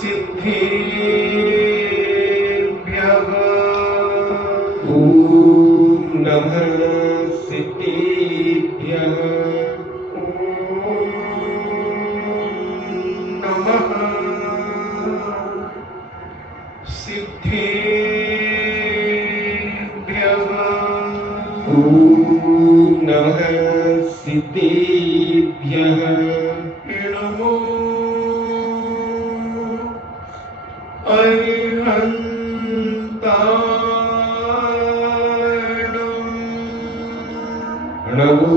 सिद्धेभ्यः ॐ नमः सिद्धेभ्यः नमः सिद्धेभ्यः ॐ नमः सिद्धेभ्यः नमो अरिहन्ताणम् नमो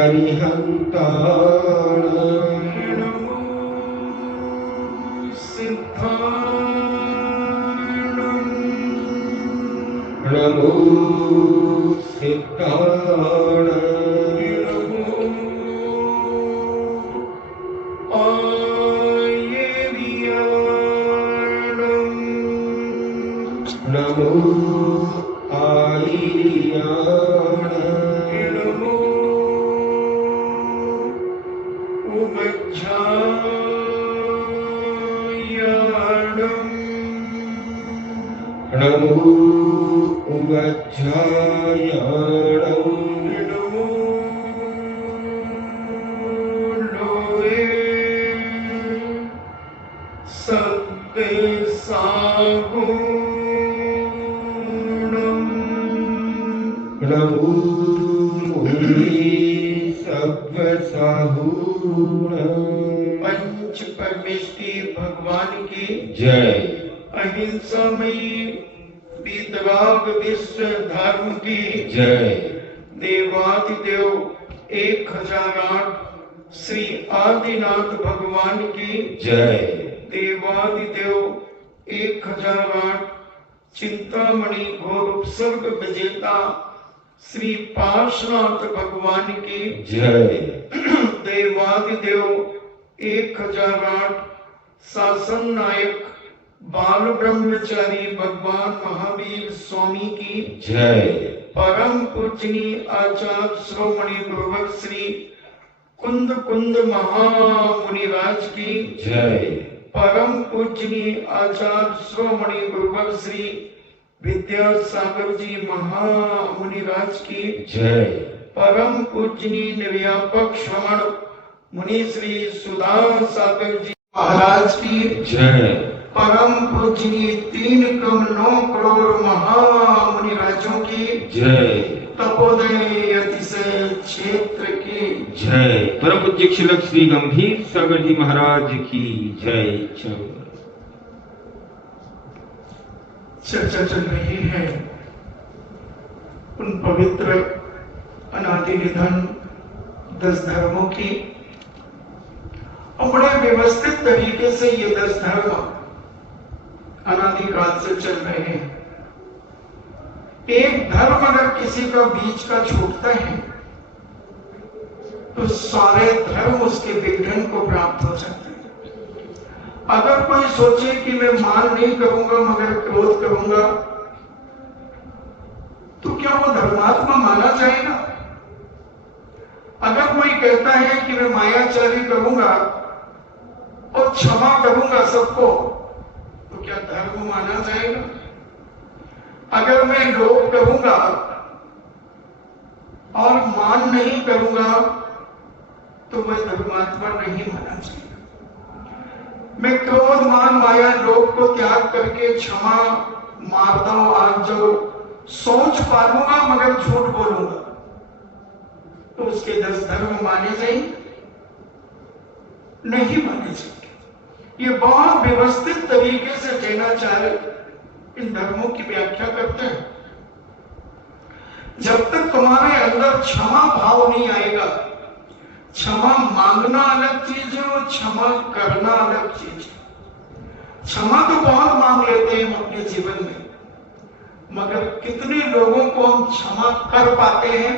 अरिहन्ताणम् नमो सिद्धाणम् नमो सिद्धाणम् नमो आयर्याणम् नमो उमज्झायाणम् नमो उमज्झायाणम् नमो लोये सद्देसागुणम् नमो मुने सव्वसाहूणम् पंच परमेष्टि भगवान की जय। अहिंसामयी वितराग विश्व धर्म की जय। देवादिदेव 1008 श्री आदिनाथ भगवान की जय। देवादिदेव 1008 चिंतामणि घोर उपसर्ग विजेता श्री पार्श्वनाथ भगवान की जय। देवादिदेव 1008 शासन नायक बाल ब्रह्मचारी भगवान महावीर स्वामी की जय। परम पूजनीय आचार्य श्रोमणि गुरुवर श्री कुंद कुंद महामुनिराज की जय। परम पूजनीय आचार्य श्रोमणि गुरुवर श्री विद्यासागर जी महामुनिराज की जय। परम पूजनीय निर्व्यापक श्रवण मुनि श्री सुधा सागर जी महाराज की जय। परम पूजनीय 3 कम 9 करोड़ महामुनि राजों की जय। तपोदय अतिशय क्षेत्र की जय। परम पूज्य शिलक श्री गंभीर सागर जी महाराज की जय। चर्चा चल रही है उन पवित्र अनादि निधन 10 धर्मों की। और बड़े व्यवस्थित तरीके से ये 10 धर्म अनादिकाल से चल रहे हैं। एक धर्म अगर किसी का बीच का छूटता है तो सारे धर्म उसके विघटन को प्राप्त हो जाते हैं। अगर कोई सोचे कि मैं मान नहीं करूंगा मगर क्रोध करूंगा तो क्या वो धर्मात्मा माना जाएगा? अगर कोई कहता है कि मैं मायाचारी करूंगा और क्षमा करूंगा सबको तो क्या धर्म माना जाएगा? अगर मैं लोभ करूंगा और मान नहीं करूंगा तो वह धर्मात्मा नहीं माना जाएगा। मैं क्रोध मान माया लोभ को त्याग करके क्षमा मार दो आज जो सोच पालूंगा मगर झूठ बोलूंगा तो उसके 10 धर्म माने जाएंगे? नहीं माने जाएंगे। ये बहुत व्यवस्थित तरीके से जैनाचार्य इन धर्मों की व्याख्या करते हैं। जब तक तुम्हारे अंदर क्षमा भाव नहीं आएगा, क्षमा मांगना अलग चीज है और क्षमा करना अलग चीज है। क्षमा तो बहुत मांग लेते हैं हम अपने जीवन में, मगर कितने लोगों को हम क्षमा कर पाते हैं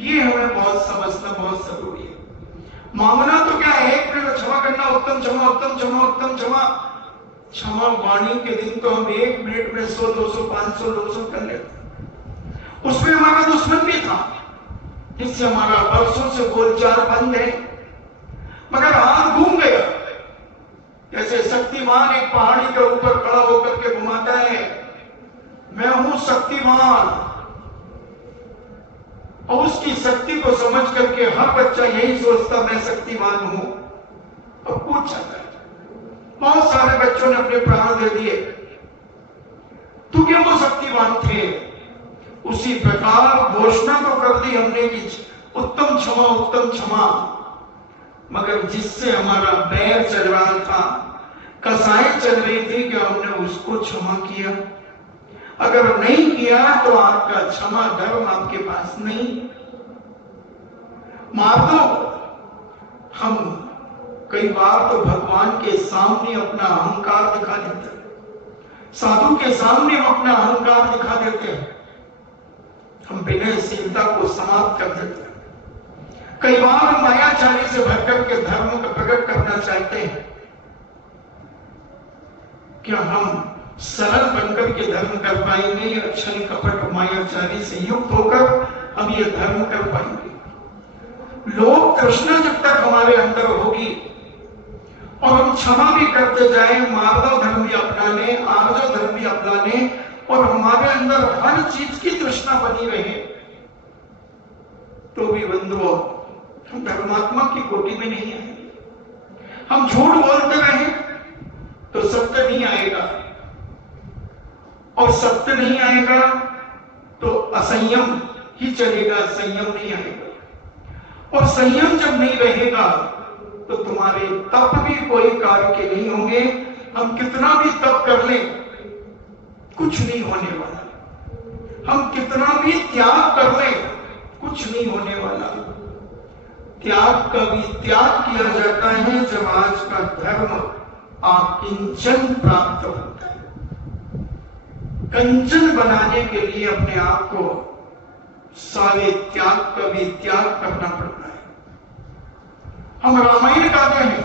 ये हमें बहुत समझना बहुत जरूरी है। मांगना तो क्या है, 1 मिनट क्षमा करना, उत्तम क्षमा, उत्तम क्षमा, उत्तम क्षमा। क्षमा वाणी के दिन तो हम 1 मिनट में 100, 200, 500, 200 कर लेते। उसमें हमारा दुश्मन भी था जिससे हमारा वर्षों से बोलचाल बंद है। मगर हाथ घूम गया। जैसे शक्तिमान एक पहाड़ी के ऊपर खड़ा होकर के घुमाता है, मैं हूं शक्तिमान, और उसकी शक्ति को समझ करके हर बच्चा यही सोचता मैं शक्तिमान हूं, और कूद जाता है। बहुत सारे बच्चों ने अपने प्राण दे दिए, तो क्या वो शक्तिमान थे? उसी प्रकार घोषणा तो कर दी हमने कि उत्तम क्षमा, उत्तम क्षमा, मगर जिससे हमारा बैर चल रहा था, कसाई चल रही थी, कि हमने उसको क्षमा किया? अगर नहीं किया तो आपका क्षमा धर्म आपके पास नहीं। मार दो। हम कई बार तो भगवान के सामने अपना अहंकार दिखा देते हैं, साधु के सामने हम अपना अहंकार दिखा देते हैं, हम विनयशीलता को समाप्त कर देते हैं। कई बार हम मायाचारी से भरकर के धर्म का प्रकट करना चाहते हैं। क्या हम सरल बनकर के धर्म कर पाएंगे, या छल कपट मायाचारी से युक्त होकर हम ये धर्म कर पाएंगे? लोक तृष्णा जब तक हमारे अंदर होगी और हम क्षमा भी करते जाए, मार्दव धर्म भी अपना ले, आर्जव धर्म भी अपना ले, और हमारे अंदर हर चीज की तृष्णा बनी रहे, तो भी बंधुओं हम धर्मात्मा की कोटि में नहीं आएंगे। हम झूठ बोलते रहे तो सत्य नहीं आएगा, और सत्य नहीं आएगा तो असंयम ही चलेगा, संयम नहीं आएगा। और संयम जब नहीं रहेगा तो तुम्हारे तप भी कोई कार्य के नहीं होंगे। हम कितना भी तप कर लें, कुछ नहीं होने वाला। हम कितना भी त्याग कर लें, कुछ नहीं होने वाला। त्याग का भी त्याग किया जाता है जब आज का धर्म आकिंचन प्राप्त होता है। कंचन बनाने के लिए अपने आप को सारे त्याग का भी त्याग करना पड़ता है। हम रामायण गाते हैं,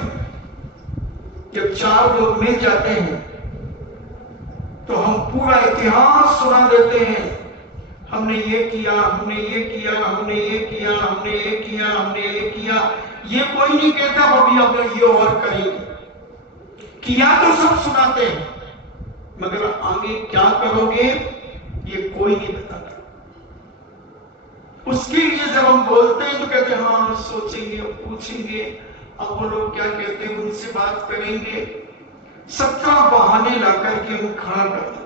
जब चार लोग मिल जाते हैं तो हम पूरा इतिहास सुना देते हैं। हमने ये किया, हमने ये किया, हमने ये किया, हमने ये किया, हमने ये किया। ये कोई नहीं कहता अभी हमने ये और करेंगे। किया तो सब सुनाते हैं, मगर आगे क्या करोगे ये कोई नहीं बताता। उसके लिए जब हम बोलते हैं तो कहते हैं हाँ सोचेंगे, पूछेंगे, अब वो लोग क्या कहते हैं उनसे बात करेंगे। 17 बहाने लाकर के हम खड़ा कर देते।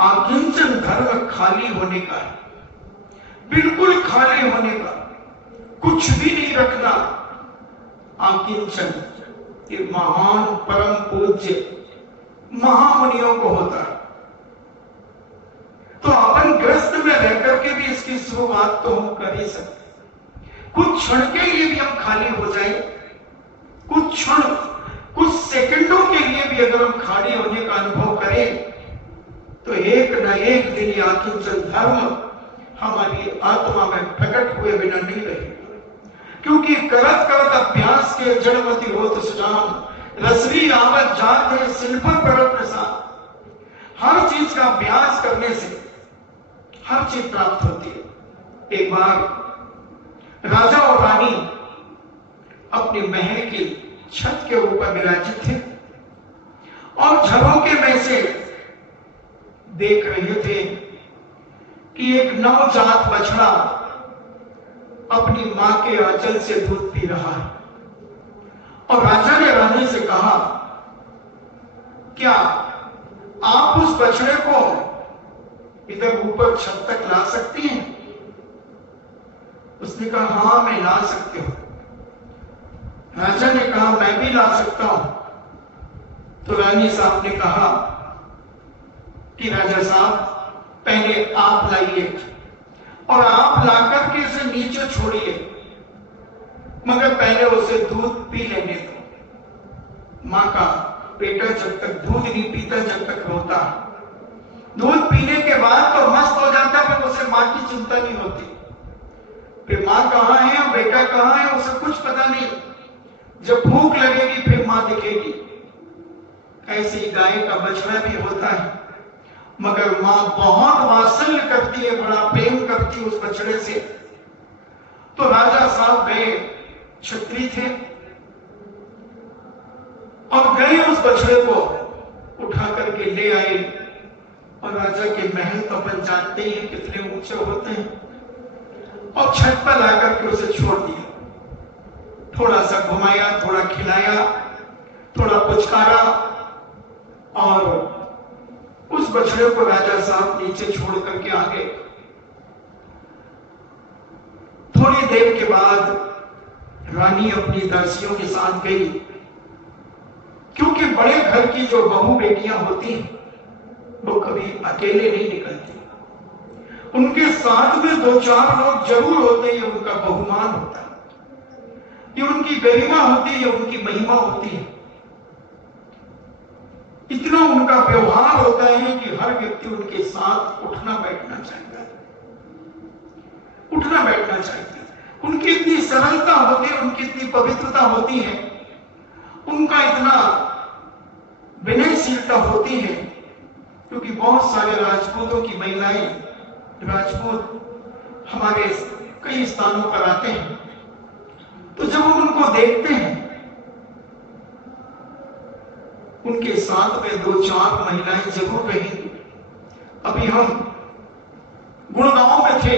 आकिंचन धर्म खाली होने का है, बिल्कुल खाली होने का, कुछ भी नहीं रखना। आकिंचन ये महान परम पूज्य महामुनियों को होता है। तो अपन ग्रस्त में रहकर के भी इसकी शुरुआत तो हम कर ही सकते। कुछ क्षण के लिए भी हम खाली हो जाए, कुछ क्षण, कुछ सेकंडों के लिए भी अगर हम खाली होने का अनुभव करें, तो एक न एक दिन आकिंचन धर्म हमारी आत्मा में प्रकट हुए बिना नहीं रहेगा। क्योंकि करत करत अभ्यास के जड़मति होत सुजान, रसरी आवत जाते शिल्पन परत प्रसाद। हर चीज का अभ्यास करने से हर चीज प्राप्त होती है। एक बार राजा और रानी अपने महल की छत के ऊपर विराजित थे और झरोखे में से देख रहे थे कि एक नवजात बछड़ा अपनी मां के आंचल से दूध पी रहा है। और राजा ने रानी से कहा, क्या आप उस बछड़े को इधर ऊपर छत तक ला सकती हैं? उसने कहा हाँ मैं ला सकती हूं। राजा ने कहा मैं भी ला सकता हूं। तो रानी साहब ने कहा कि राजा साहब पहले आप लाइए और आप लाकर के इसे नीचे छोड़िए, मगर पहले उसे दूध पी लेने दो। मां का बेटा जब तक दूध नहीं पीता, जब तक रोता, दूध पीने के बाद तो मस्त हो जाता है, फिर उसे मां की चिंता नहीं होती। फिर मां कहां है और बेटा कहां है उसे कुछ पता नहीं। जब भूख लगेगी फिर मां दिखेगी। ऐसे ही गाय का बछड़ा भी होता है, मगर मां बहुत वात्सल्य करती है, बड़ा प्रेम करती है उस बछड़े से। तो राजा साहब गए, क्षत्रिय थे और गए उस बछड़े को उठा करके ले आए और राजा के महल तो अपन जानते ही हैं कितने ऊंचे होते हैं और छत पर लाकर के उसे छोड़ दिया। थोड़ा सा घुमाया, थोड़ा खिलाया, थोड़ा पुचकारा और उस बछड़े को राजा साहब नीचे छोड़ करके आ गए। थोड़ी देर के बाद रानी अपनी दासियों के साथ गई, क्योंकि बड़े घर की जो बहू बेटियां होती हैं वो कभी अकेले नहीं निकलती, उनके साथ में 2-4 लोग जरूर होते हैं। उनका बहुमान होता है, ये उनकी गरिमा होती है, उनकी महिमा होती है। इतना उनका व्यवहार होता है कि हर व्यक्ति उनके साथ उठना बैठना चाहता है, उठना बैठना चाहता है। उनकी इतनी सरलता होती है, उनकी इतनी पवित्रता होती है, उनका इतना विनयशीलता होती है। क्योंकि बहुत सारे राजपूतों की महिलाएं, राजपूत हमारे कई स्थानों पर आते हैं, तो जब हम उनको देखते हैं, उनके साथ में 2-4 महिलाएं जरूर रहेंगी। अभी हम गुड़गांव में थे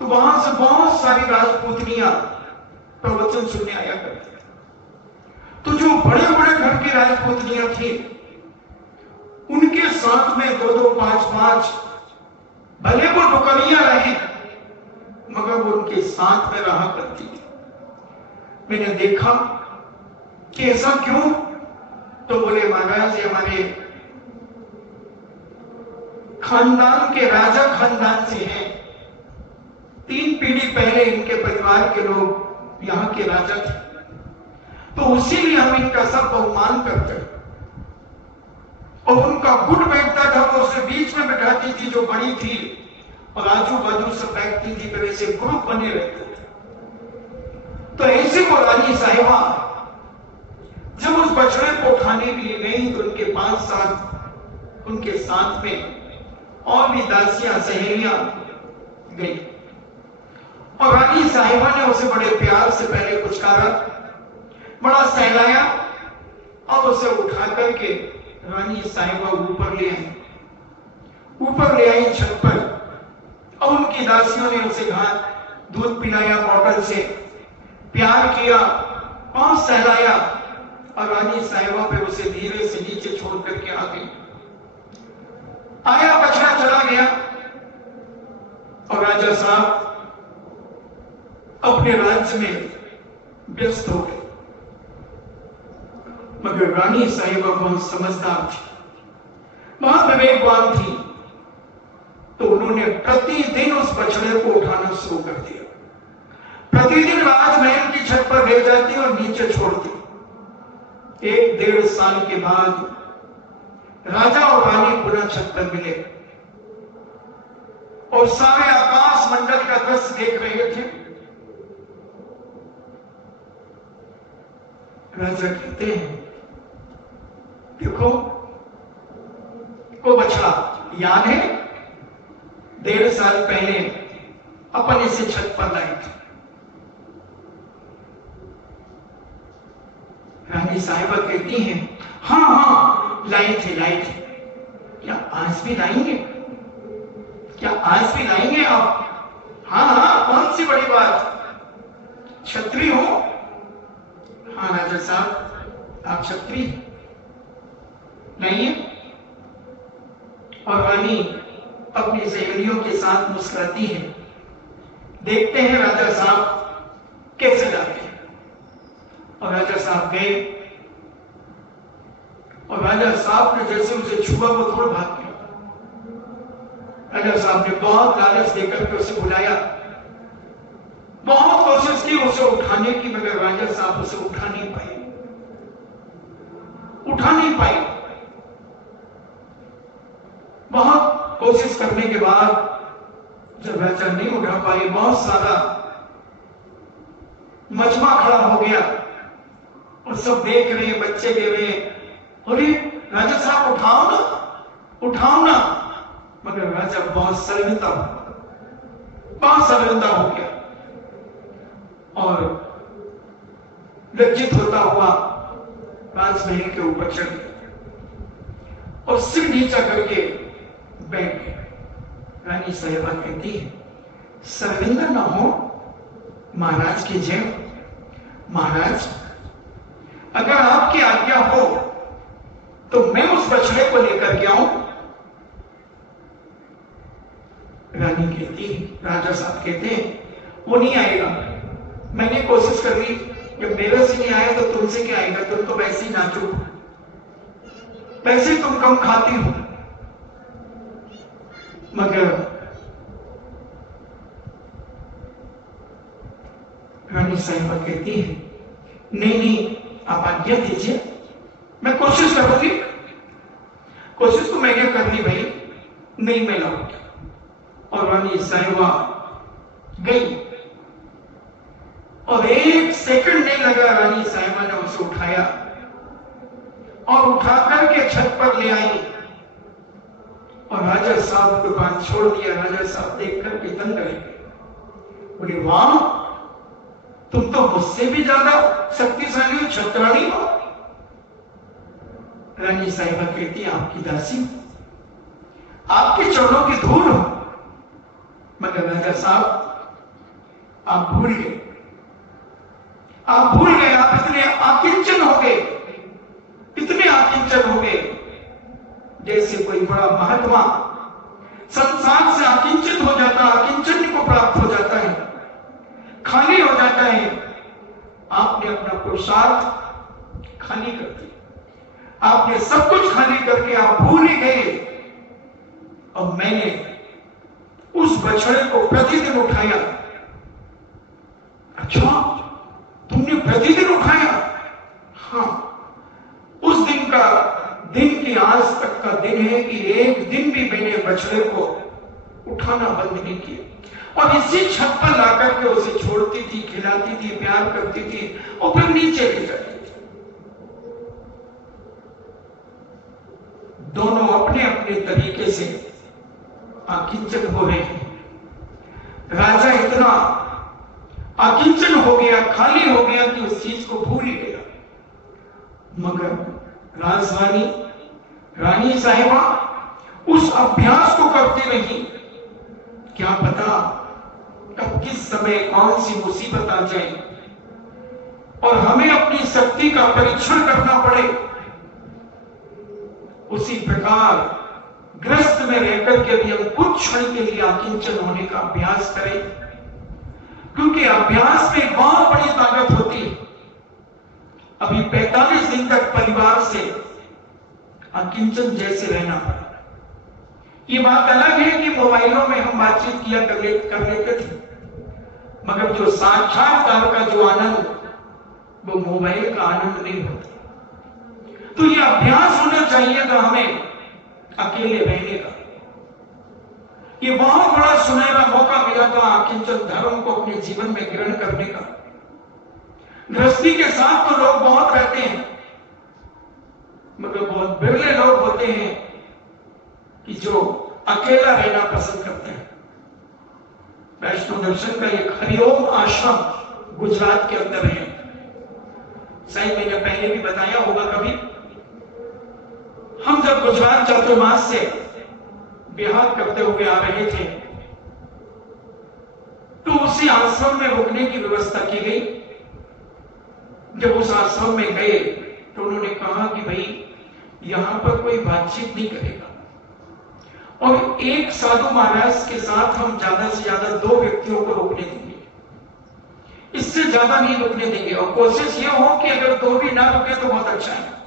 तो वहां से बहुत सारी राजपूतनियां प्रवचन सुनने आया करती थी। तो जो बड़े बड़े घर की राजपूतनियां थी, उनके साथ में 2-2, 5-5, भले वो डुकरियां रहे मगर वो उनके साथ में रहा करती थी। मैंने देखा कि ऐसा क्यों? तो बोले महाराज ये हमारे खानदान के, राजा खानदान से हैं। 3 पीढ़ी पहले इनके परिवार के लोग यहाँ के राजा थे, तो इसीलिए हम इनका सब बहुमान करते हैं। और उनका गुट बैठता था, वो उसे बीच में बैठाती थी जो बड़ी थी, और आजू बाजू से बैठती थी, फिर ऐसे ग्रुप बने रहते थे। तो ऐसे को रानी साहिबा जब उस बछड़े को उठाने के लिए गई तो उनके 5-7 उनके साथ में और भी दासियां, सहेलियां गई और रानी साहिबा ने उसे बड़े प्यार से पहले पुचकारा, बड़ा सहलाया और उसे उठा करके रानी साहिबा ऊपर ले आई छत पर। और उनकी दासियों ने उसे दूध पिलाया, बॉटल से प्यार किया और सहलाया और रानी साहिबा पे उसे धीरे से नीचे छोड़ करके आ गई। आया बछड़ा चला गया और राजा साहब अपने राज्य में व्यस्त हो गए। मगर रानी साहिबा बहुत समझदार थी, बहुत विवेकवान थी, तो उन्होंने प्रतिदिन उस बछड़े को उठाना शुरू कर दिया। प्रतिदिन राजमहल की छत पर ले जाती और नीचे छोड़ती। 1-1.5 साल के बाद राजा और रानी पुनः छत पर मिले और सारे आकाश मंडल का दृश्य देख रहे थे। राजा कहते हैं, देखो वो बछड़ा याद है, 1.5 साल पहले अपन इसे छत पर लाए थे। रानी साहिबा कहती हैं, हाँ लाए थे। क्या आज भी लाएंगे? क्या आज भी लाएंगे आप? हाँ, कौन सी बड़ी बात, क्षत्रिय हो? हाँ राजा साहब, आप क्षत्रिय नहीं है? और रानी अपनी सहेलियों के साथ मुस्कुराती है। देखते हैं राजा साहब कैसे लाते हैं। और राजा साहब गए और राजा साहब ने जैसे उसे छुआ वो थोड़ा भाग गया। राजा साहब ने बहुत लालच देकर के उसे बुलाया, बहुत कोशिश की उसे उठाने की, मगर राजा साहब उसे उठा नहीं पाए। बहुत कोशिश करने के बाद जब राजा नहीं उठा पाए, बहुत सारा मजमा खड़ा हो गया और सब देख रहे हैं, बच्चे कह रहे हैं, अरे राजा साहब उठाओ ना। मगर राजा बहुत सरलता हो गया और लज्जित होता हुआ राजमहल के ऊपर चढ़ गया और सिर नीचा करके बैठ गया। रानी साहिबा कहती है, शर्मिंदा न हो महाराज की जय। महाराज, अगर आपकी आज्ञा हो तो मैं उस बछड़े को लेकर के आऊं। रानी कहती, राजा साहब कहते हैं, वो नहीं आएगा। मैंने कोशिश कर ली, जब मेरे से नहीं आया तो तुमसे क्या आएगा? तुम तो वैसे ही नाचो, वैसे तुम कम खाती हो। मगर रानी साहिबा कहती है, नहीं नहीं, आप आज्ञा दीजिए, मैं कोशिश करूंगी। कोशिश तो मैंने कर ली भाई, नहीं मैं लाऊंगी। और रानी साहिबा गई और एक सेकंड नहीं लगा, रानी साहिबा ने उसे उठाया और उठा करके छत पर ले आई। और राजा साहब दुकान छोड़ दिया। राजा साहब देख करके दंग रहे, बोले, वाह, तुम तो मुझसे भी ज्यादा शक्तिशाली हो, छत्राणी हो। रानी साहिबा कहती है, आपकी दासी, आपके चरणों की धूल हो। मगर राजा साहब, आप भूल गए, आप भूल गए, आप इतने आकिंचन हो गए, इतने आकिंचन हो गए जैसे कोई बड़ा महात्मा संसार से आकिंचन हो जाता, आकिंचन को प्राप्त हो जाता है, खाली हो जाता है। आपने अपना पुरुषार्थ खाली कर दिया, आपने सब कुछ खाली करके आप भूल ही गए। और मैंने उस बछड़े को प्रतिदिन उठाया। अच्छा, तुमने प्रतिदिन उठाया? हाँ, उस दिन की आज तक का दिन है कि एक दिन भी मैंने बछड़े को उठाना बंद नहीं किया। और इसी छत पर लाकर के उसे छोड़ती थी, खिलाती थी, प्यार करती थी और फिर नीचे ले जाती थी। दोनों अपने अपने तरीके से आकिंचन हो रहे हैं। राजा इतना आकिंचन हो गया, खाली हो गया कि उस चीज को भूल ही गया। मगर राजवानी रानी साहिबा उस अभ्यास को करती रही। क्या पता कब किस समय कौन सी मुसीबत आ जाए और हमें अपनी शक्ति का परीक्षण करना पड़े। उसी प्रकार ग्रस्त में रहकर के भी हम कुछ क्षण के लिए आकिंचन होने का अभ्यास करें, क्योंकि अभ्यास में बहुत बड़ी ताकत होती है। अभी 45 दिन तक परिवार से अकिंचन जैसे रहना पड़ा। ये बात अलग है कि मोबाइलों में हम बातचीत किया कर लेते थे, मगर जो साक्षात्कार का जो आनंद, वो मोबाइल का आनंद नहीं होता। तो ये अभ्यास होना चाहिए था हमें अकेले रहने का। ये बहुत बड़ा सुनहरा मौका मिला था अकिंचन धर्म को अपने जीवन में ग्रहण करने का। गृहस्थी के साथ तो लोग बहुत रहते हैं, मगर बहुत बिरले लोग होते हैं कि जो अकेला रहना पसंद करते हैं। वैष्णव दर्शन का एक हरिओम आश्रम गुजरात के अंदर है। शायद मैंने पहले भी बताया होगा कभी। हम जब गुजरात चातुर्मास से बिहार करते हुए आ रहे थे, तो उसी आश्रम में रुकने की व्यवस्था की गई। जब उस आश्रम में गए तो उन्होंने कहा कि भाई यहां पर कोई बातचीत नहीं करेगा, और एक साधु महाराज के साथ हम ज्यादा से ज्यादा 2 व्यक्तियों को रोकने देंगे, इससे ज्यादा नहीं रुकने देंगे। और कोशिश ये हो कि अगर 2 भी ना रुके तो बहुत अच्छा है,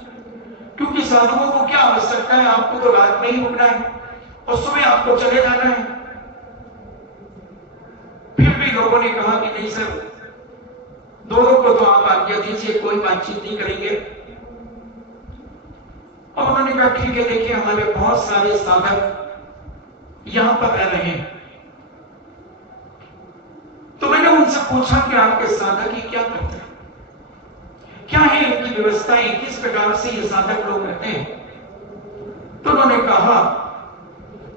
क्योंकि साधुओं को क्या आवश्यकता है, आपको तो रात में ही रुकना है और सुबह आपको चले जाना है। फिर भी लोगों ने कहा कि नहीं सर, दोनों को तो आप आज्ञा दीजिए, कोई बातचीत नहीं करेंगे। और उन्होंने कहा ठीक है, देखिए हमारे बहुत सारे साधक यहां पर रह रहे हैं। तो मैंने उनसे पूछा कि आपके साधक ये क्या करते हैं, क्या है इनकी व्यवस्थाएं, किस प्रकार से ये साधक लोग रहते हैं। तो उन्होंने कहा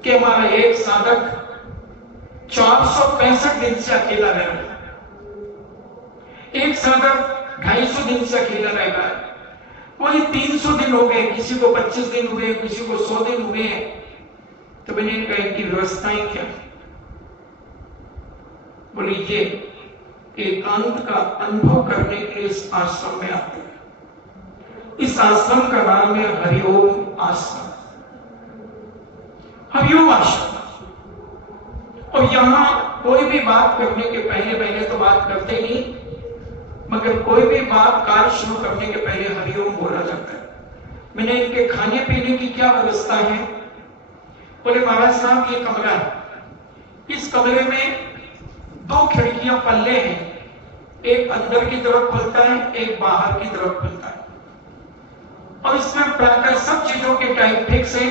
कि हमारा एक साधक 465 दिन से अकेला रह रहा है, एक साधक 250 दिन से अकेला रह रहा है, कोई 300 दिन हो गए, किसी को 25 दिन हुए, किसी को 100 दिन हुए। तो मैंने कहा इनकी व्यवस्थाएं क्या? बोले ये एकांत का अनुभव करने के लिए इस आश्रम में आते हैं। इस आश्रम का नाम है हरिओम आश्रम, हरिओम आश्रम। और यहां कोई भी बात करने के पहले तो बात करते नहीं, मगर कोई भी बात कार्य शुरू करने के पहले हरिओम बोला जाता है। मैंने इनके खाने पीने की क्या व्यवस्था है? बोले महाराज साहब ये कमरा है, इस कमरे में 2 खिड़कियां पल्ले हैं, एक अंदर की तरफ खुलता है, एक बाहर की तरफ खुलता है, और इसमें प्रातः सब चीजों के टाइम फिक्स है।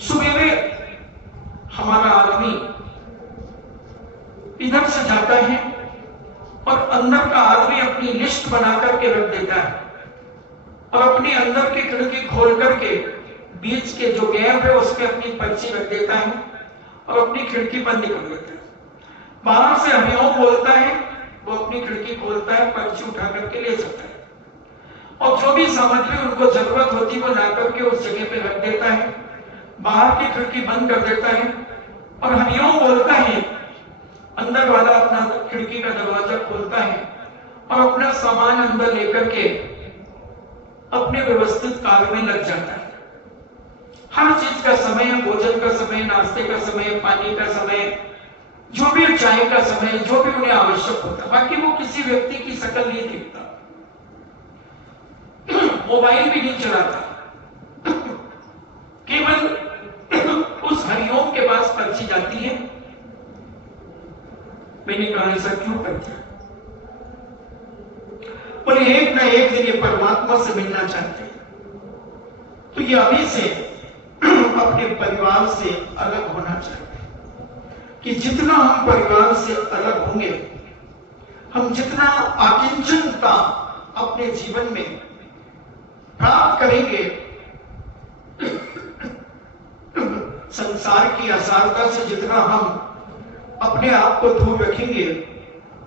सुबह हमारा आदमी इधर से जाता है और अंदर का आदमी अपनी लिस्ट बना करके रख देता है, और अपनी अंदर की खिड़की खोल करके बीच के जो गैप है उसमें अपनी पर्ची रख देता है और अपनी खिड़की बंद कर देता है। बाहर से हरिओम बोलता है, वो अपनी खिड़की खोलता है, पर्ची उठा करके ले जाता है, और जो भी सामग्री उनको जरूरत होती वो ला करके उस जगह पे रख देता है, बाहर की खिड़की बंद कर देता है, और हरिओम बोलता है, अंदर वाला अपना खिड़की का दरवाजा खोलता है और अपना सामान अंदर लेकर के अपने व्यवस्थित कार्य में लग जाता है। हर चीज का समय, भोजन का समय, नाश्ते का समय, पानी का समय, जो भी चाय का समय, जो भी उन्हें आवश्यक होता है। बाकी वो किसी व्यक्ति की शकल नहीं दिखता, मोबाइल भी नहीं चलाता, केवल उस हरिओम के पास पर्ची जाती है। मैंने कहा ऐसा क्यों करते? बोले एक ना एक दिन ये परमात्मा से मिलना चाहते हैं, तो ये अभी से अपने परिवार से अलग होना चाहते हैं कि जितना हम परिवार से अलग होंगे, हम जितना आकिंचनता अपने जीवन में प्राप्त करेंगे, संसार की असारता से जितना हम अपने आप को दूर रखेंगे,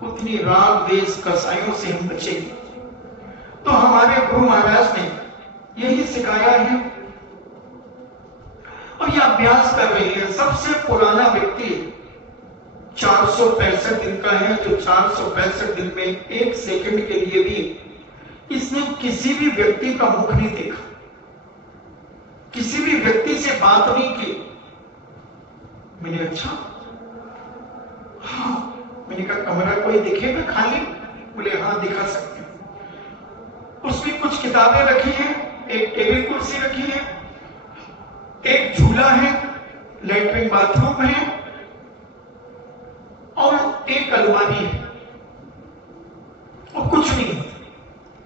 उतनी राग देश कसाइयों से हम बचेंगे। तो हमारे गुरु महाराज ने यही सिखाया है और यह अभ्यास कर रहे हैं। सबसे पुराना व्यक्ति 465 दिन का है, जो 465 दिन में 1 सेकंड के लिए भी इसने किसी भी व्यक्ति का मुख नहीं देखा, किसी भी व्यक्ति से बात नहीं की। मैंने अच्छा, हाँ, मैंने कहा कमरा कोई दिखेगा खाली? बोले हाँ दिखा सकते हैं। उसमें कुछ किताबें रखी हैं, एक टेबल कुर्सी रखी है, एक झूला है, लेटरिन बाथरूम है, और एक अलमारी है, और कुछ नहीं।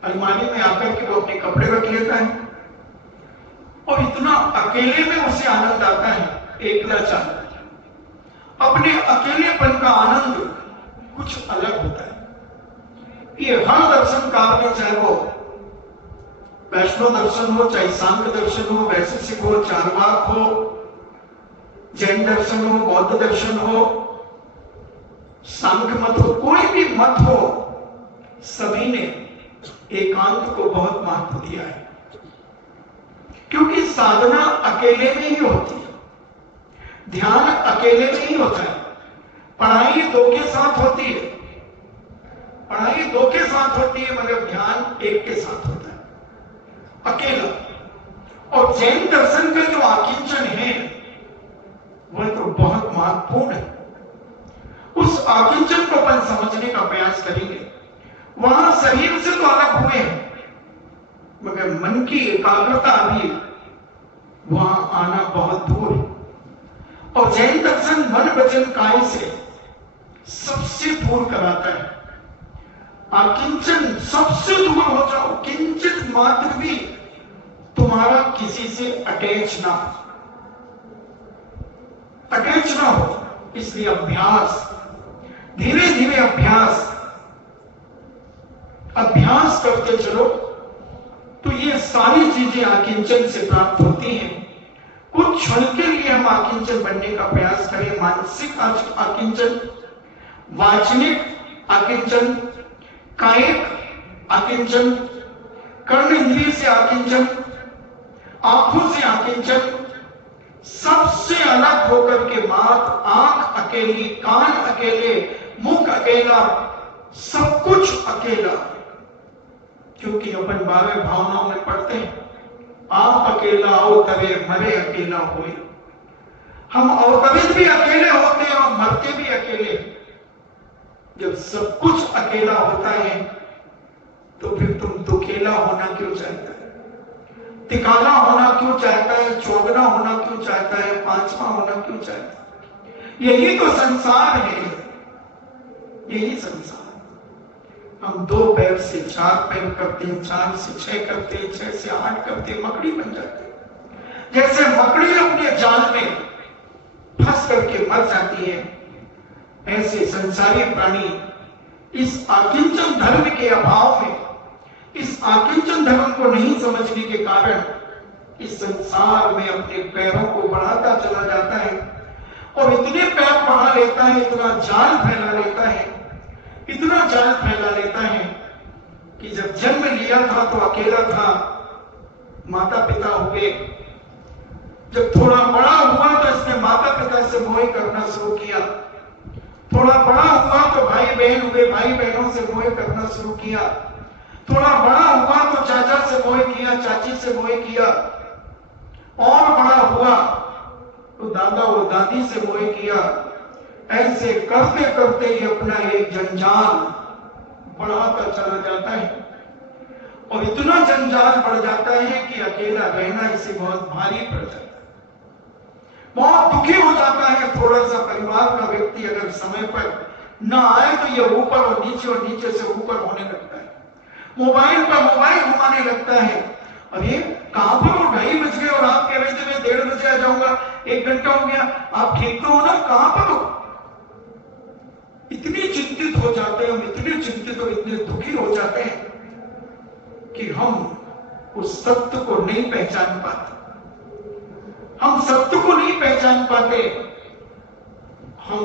अलमारी में आकर के वो अपने कपड़े रख लेता है, और इतना अकेले में उसे आनंद आता है, एकला चाहता है। अपने अकेलेपन का आनंद कुछ अलग होता है। ये हर दर्शन काल में, चाहे वो वैष्णव दर्शन हो, चाहे सांख्य दर्शन हो, वैशेषिक हो, चार्वाक हो, जैन दर्शन हो, बौद्ध दर्शन हो, सांख्य मत हो, कोई भी मत हो, सभी ने एकांत को बहुत महत्व दिया है, क्योंकि साधना अकेले में ही होती है, ध्यान अकेले में ही होता है। पढ़ाई 2 के साथ होती है, पढ़ाई 2 के साथ होती है, मगर ध्यान 1 के साथ होता है, अकेला। और जैन दर्शन का जो आकिंचन है वह तो बहुत महत्वपूर्ण है। उस आकिंचन को अपन समझने का प्रयास करेंगे। वहां शरीर से तो अलग हुए हैं, मगर मन की एकाग्रता भी वहां आना बहुत दूर है। और जैन दर्शन मन वचन काय से सबसे दूर कराता है। आकिंचन सबसे दूर हो जाओ, किंचित मात्र भी तुम्हारा किसी से अटैच ना हो। इसलिए अभ्यास, धीरे धीरे अभ्यास करते चलो, तो ये सारी चीजें आकिंचन से प्राप्त होती हैं। कुछ क्षण के लिए हम आकिंचन बनने का प्रयास करें। मानसिक आकिंचन, वाचनिक आकिंचन, कायिक आकिंचन, कर्ण इंद्रिय से आकिंचन, आंखों से आकिंचन, सबसे अलग होकर के मात्र आंख अकेली, कान अकेले, मुख अकेला, सब कुछ अकेला। क्योंकि अपन 12 भावनाओं में पढ़ते हैं, आप अकेला हो तबे मरे अकेला हुए। हम अवतरित भी अकेले होते हैं और मरते भी अकेले। जब सब कुछ अकेला होता है तो फिर तुम दुकेला होना क्यों चाहता है, तिकाला होना क्यों चाहता है, चौगना होना क्यों चाहता है, पांचवा होना क्यों चाहता है? यही तो संसार है, यही संसार। हम 2 पैर से 4 पैर करते हैं, 4 से 6 करते हैं, 6 से 8 करते हैं, मकड़ी बन जाते हैं। जैसे मकड़ी अपने जाल में फंस करके मर जाती है, ऐसे संसारी प्राणी इस आकिंचन धर्म के अभाव में, इस आकिंचन धर्म को नहीं समझने के कारण इस संसार में अपने पैरों को बढ़ाता चला जाता है और इतने पैर बढ़ा लेता है, इतना जाल फैला लेता है, इतना जाल फैला लेता है कि जब जन्म लिया था तो अकेला था, माता पिता हुए। जब थोड़ा बड़ा हुआ तो इसने माता पिता से मोह करना शुरू किया, थोड़ा बड़ा हुआ तो भाई बहन हुए, भाई बहनों से मोह करना शुरू किया, थोड़ा बड़ा हुआ तो चाचा से मोह किया, चाची से मोह किया, और बड़ा हुआ तो दादा और दादी से मोह किया। ऐसे करते करते ही अपना एक जंजाल बढ़ाता चला जाता है और इतना जंजाल बढ़ जाता है कि अकेला रहना इसे बहुत भारी पड़ जाता है, बहुत दुखी हो जाता है। थोड़ा सा परिवार का व्यक्ति अगर समय पर ना आए तो ये ऊपर और नीचे से ऊपर होने लगता है, मोबाइल पर मोबाइल घुमाने लगता है। अरे कहां पर हो, 2:30 बज गए और आप कह रहे थे मैं 1:30 बजे आ जाऊंगा, 1 घंटा हो गया, आप ठीक तो हो ना, कहां पर हो? इतनी चिंतित हो जाते हैं, इतने चिंतित और इतने दुखी हो जाते हैं कि हम उस सत्य को नहीं पहचान पाते, हम सत्य को नहीं पहचान पाते, हम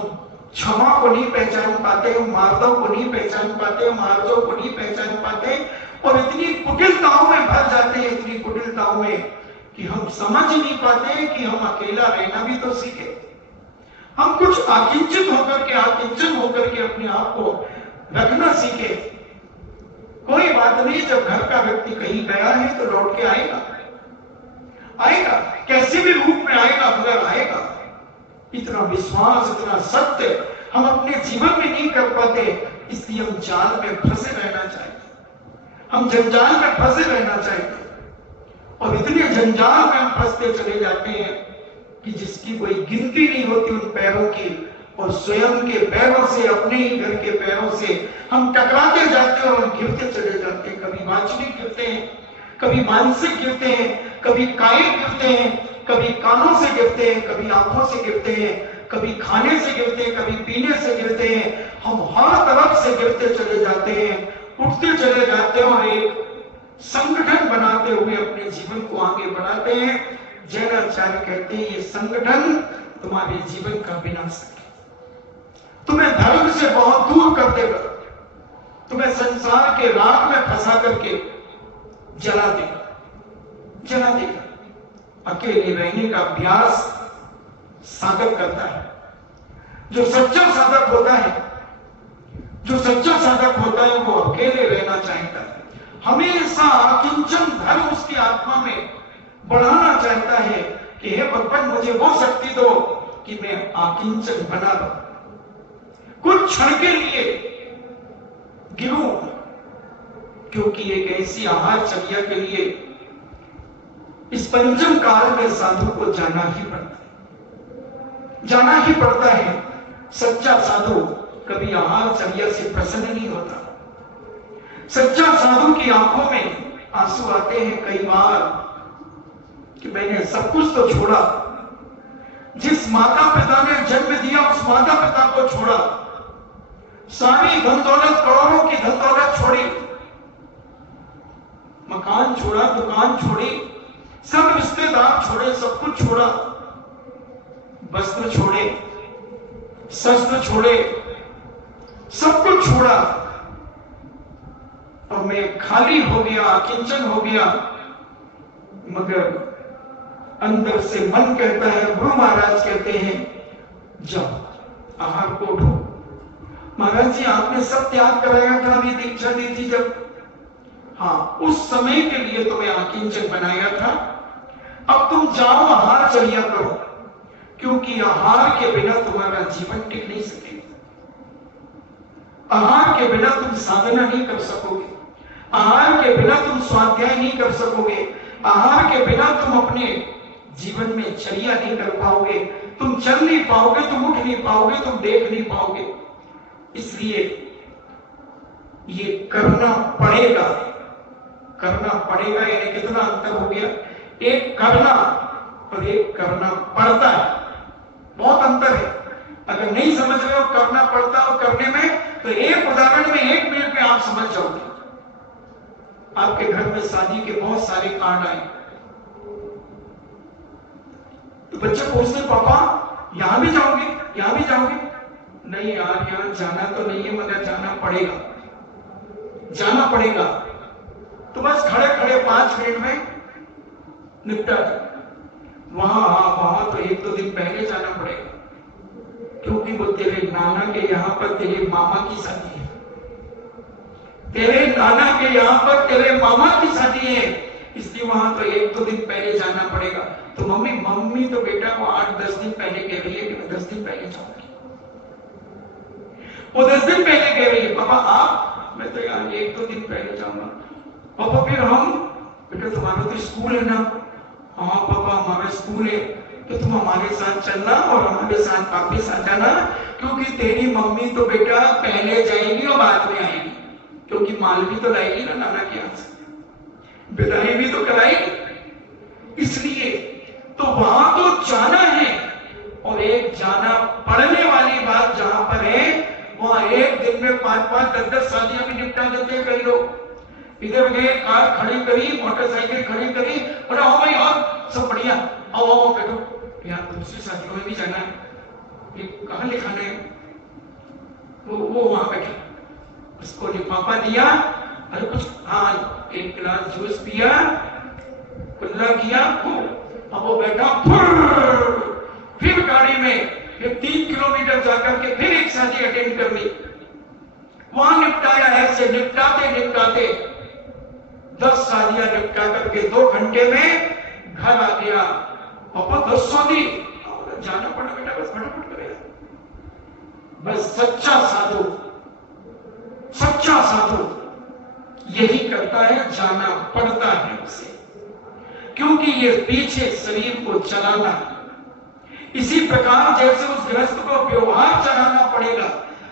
क्षमा को नहीं पहचान पाते, हम मार्दव को नहीं पहचान पाते, हम आर्जव को नहीं पहचान पाते और इतनी कुटिलताओं में भर जाते हैं, इतनी कुटिलताओं में कि हम समझ नहीं पाते कि हम अकेला रहना भी तो सीखे। हम कुछ आकिंचित होकर के, आकिंचन होकर के अपने आप को रखना सीखे। कोई बात नहीं, जब घर का व्यक्ति कहीं गया है तो लौट के आएगा, आएगा, कैसे भी रूप में आएगा मगर आएगा। इतना विश्वास, इतना सत्य हम अपने जीवन में नहीं कर पाते, इसलिए हम जाल में फंसे रहना चाहते, हम जंजाल में फंसे रहना चाहते और इतने जंजाल में हम फंसते चले जाते हैं कि जिसकी कोई गिनती नहीं होती उन पैरों की, और स्वयं के पैरों से, अपने ही घर के पैरों से हम टकराते जाते हैं और गिरते चले जाते हैं। कभी वाचनिक गिरते हैं, कभी मानसिक गिरते हैं, कभी कायिक गिरते हैं, कभी कानों से गिरते हैं, कभी आंखों से गिरते हैं, कभी खाने से गिरते हैं, कभी पीने से गिरते हैं। हम हर तरफ से गिरते चले जाते हैं, उठते चले जाते हैं और एक संगठन बनाते हुए अपने जीवन को आगे बढ़ाते हैं। जैनाचार्य कहते हैं ये संगठन तुम्हारे जीवन का विनाश है, तुम्हें धर्म से बहुत दूर कर देगा, तुम्हें संसार के राग में फंसा करके जला देगा, जला देगा। अकेले रहने का अभ्यास साधक करता है। जो सच्चा साधक होता है, जो सच्चा साधक होता है वो अकेले रहना चाहता है, हमेशा किंचन धर्म उसकी आत्मा में बढ़ाना चाहता है कि हे भगवान मुझे वो शक्ति दो कि मैं आकिंचन बना रहूं, कुछ क्षण के लिए गिरूं, क्योंकि एक ऐसी आहारचर्या के लिए इस पंचम काल में साधु को जाना ही पड़ता है, जाना ही पड़ता है। सच्चा साधु कभी आहारचर्या से प्रसन्न नहीं होता। सच्चा साधु की आंखों में आंसू आते हैं कई बार कि मैंने सब कुछ तो छोड़ा, जिस माता पिता ने जन्म दिया उस माता पिता को छोड़ा, सारी धन दौलत, करोड़ों की धन दौलत छोड़ी, मकान छोड़ा, दुकान छोड़ी, सब रिश्तेदार छोड़े, सब कुछ छोड़ा, वस्त्र छोड़े, शस्त्र छोड़े, सब कुछ छोड़ा और मैं खाली हो गया, अकिंचन हो गया, मगर अंदर से मन कहता है, गुरु महाराज कहते हैं जाओ आहार को उठो। महाराज जी आपने सब त्याग कराया था, अभी दीक्षा दी थी जब, हाँ उस समय के लिए तुम्हें अकिंचन बनाया था, अब तुम जाओ आहार चलिया करो, क्योंकि आहार के बिना तुम्हारा जीवन टिक नहीं सकेगा। आहार के बिना तुम साधना नहीं कर सकोगे, आहार के बिना तुम स्वाध्याय नहीं कर सकोगे, आहार के बिना तुम अपने जीवन में चर्या नहीं कर पाओगे, तुम चल नहीं पाओगे, तुम उठ नहीं पाओगे, तुम देख नहीं पाओगे। इसलिए ये करना पड़ेगा, करना पड़ेगा, यानी कितना अंतर हो गया, एक करना और एक करना पड़ता है, बहुत अंतर है। अगर नहीं समझ रहे हो करना पड़ता और करने में, तो एक उदाहरण में 1 मिनट में आप समझ जाओगे। आपके घर में शादी के बहुत सारे कार्ड आए, तो बच्चे पूछते पापा यहां भी जाओगे, यहां भी जाओगे? नहीं यार यहां जाना तो नहीं है, मगर जाना पड़ेगा, जाना पड़ेगा। तो बस खड़े खड़े 5 मिनट में निपटा जाए। वहां तो 1-2 दिन पहले जाना पड़ेगा, क्योंकि वो तेरे नाना के यहाँ पर तेरे मामा की शादी है, तेरे नाना के यहाँ पर तेरे मामा की शादी है, इसलिए वहां तो 1-2 दिन पहले जाना पड़ेगा। तो मम्मी तो बेटा वो 8-10 दिन पहले कह रही है कि मैं 10 दिन पहले जाऊंगी, वो 10 दिन पहले कह रही है। पापा आप? मैं तो यार 1-2 दिन पहले जाऊंगा। पापा फिर हम? बेटा तुम्हारा तो स्कूल है ना। हाँ पापा हमारा स्कूल है, तो तुम हमारे साथ चलना और हमारे साथ वापिस आ जाना, क्योंकि तेरी मम्मी तो बेटा पहले जाएगी और बाद में आएगी, क्योंकि माल भी तो लाएगी ना नाना के यहाँ से, विदाई भी तो कराएगी। इसलिए तो वहां तो जाना है, और एक जाना पड़ने वाली बात जहां पर है, वहां एक दिन में 5-5, 10-10 शादियां भी निपटा देते हैं कई लोग। इधर गए, कार खड़ी करी, मोटरसाइकिल खड़ी करी, बोला आओ भाई और सब बढ़िया, आओ आओ बैठो। यार दूसरी शादियों में भी जाना है, ये कहाँ लिखाना है? वो वहां बैठे, उसको लिफाफा दिया, अरे कुछ हाँ 1 गिलास जूस पिया, कुल्ला किया, अब वो बैठा, फिर गाड़ी में फिर 3 किलोमीटर जाकर के फिर एक शादी अटेंड कर ली, वहां निपटाया। ऐसे निपटाते निपटाते 10 शादियां निपटा करके 2 घंटे में घर आ गया। पापा 10 शादी जाना पड़ा बेटा, बस फटाफट करेगा। बस सच्चा साधु, सच्चा साधु यही करता है, जाना पड़ता है उसे, क्योंकि ये पीछे शरीर को चलाना। इसी प्रकार जैसे उस गृहस्थ को व्यवहार चलाना पड़ेगा,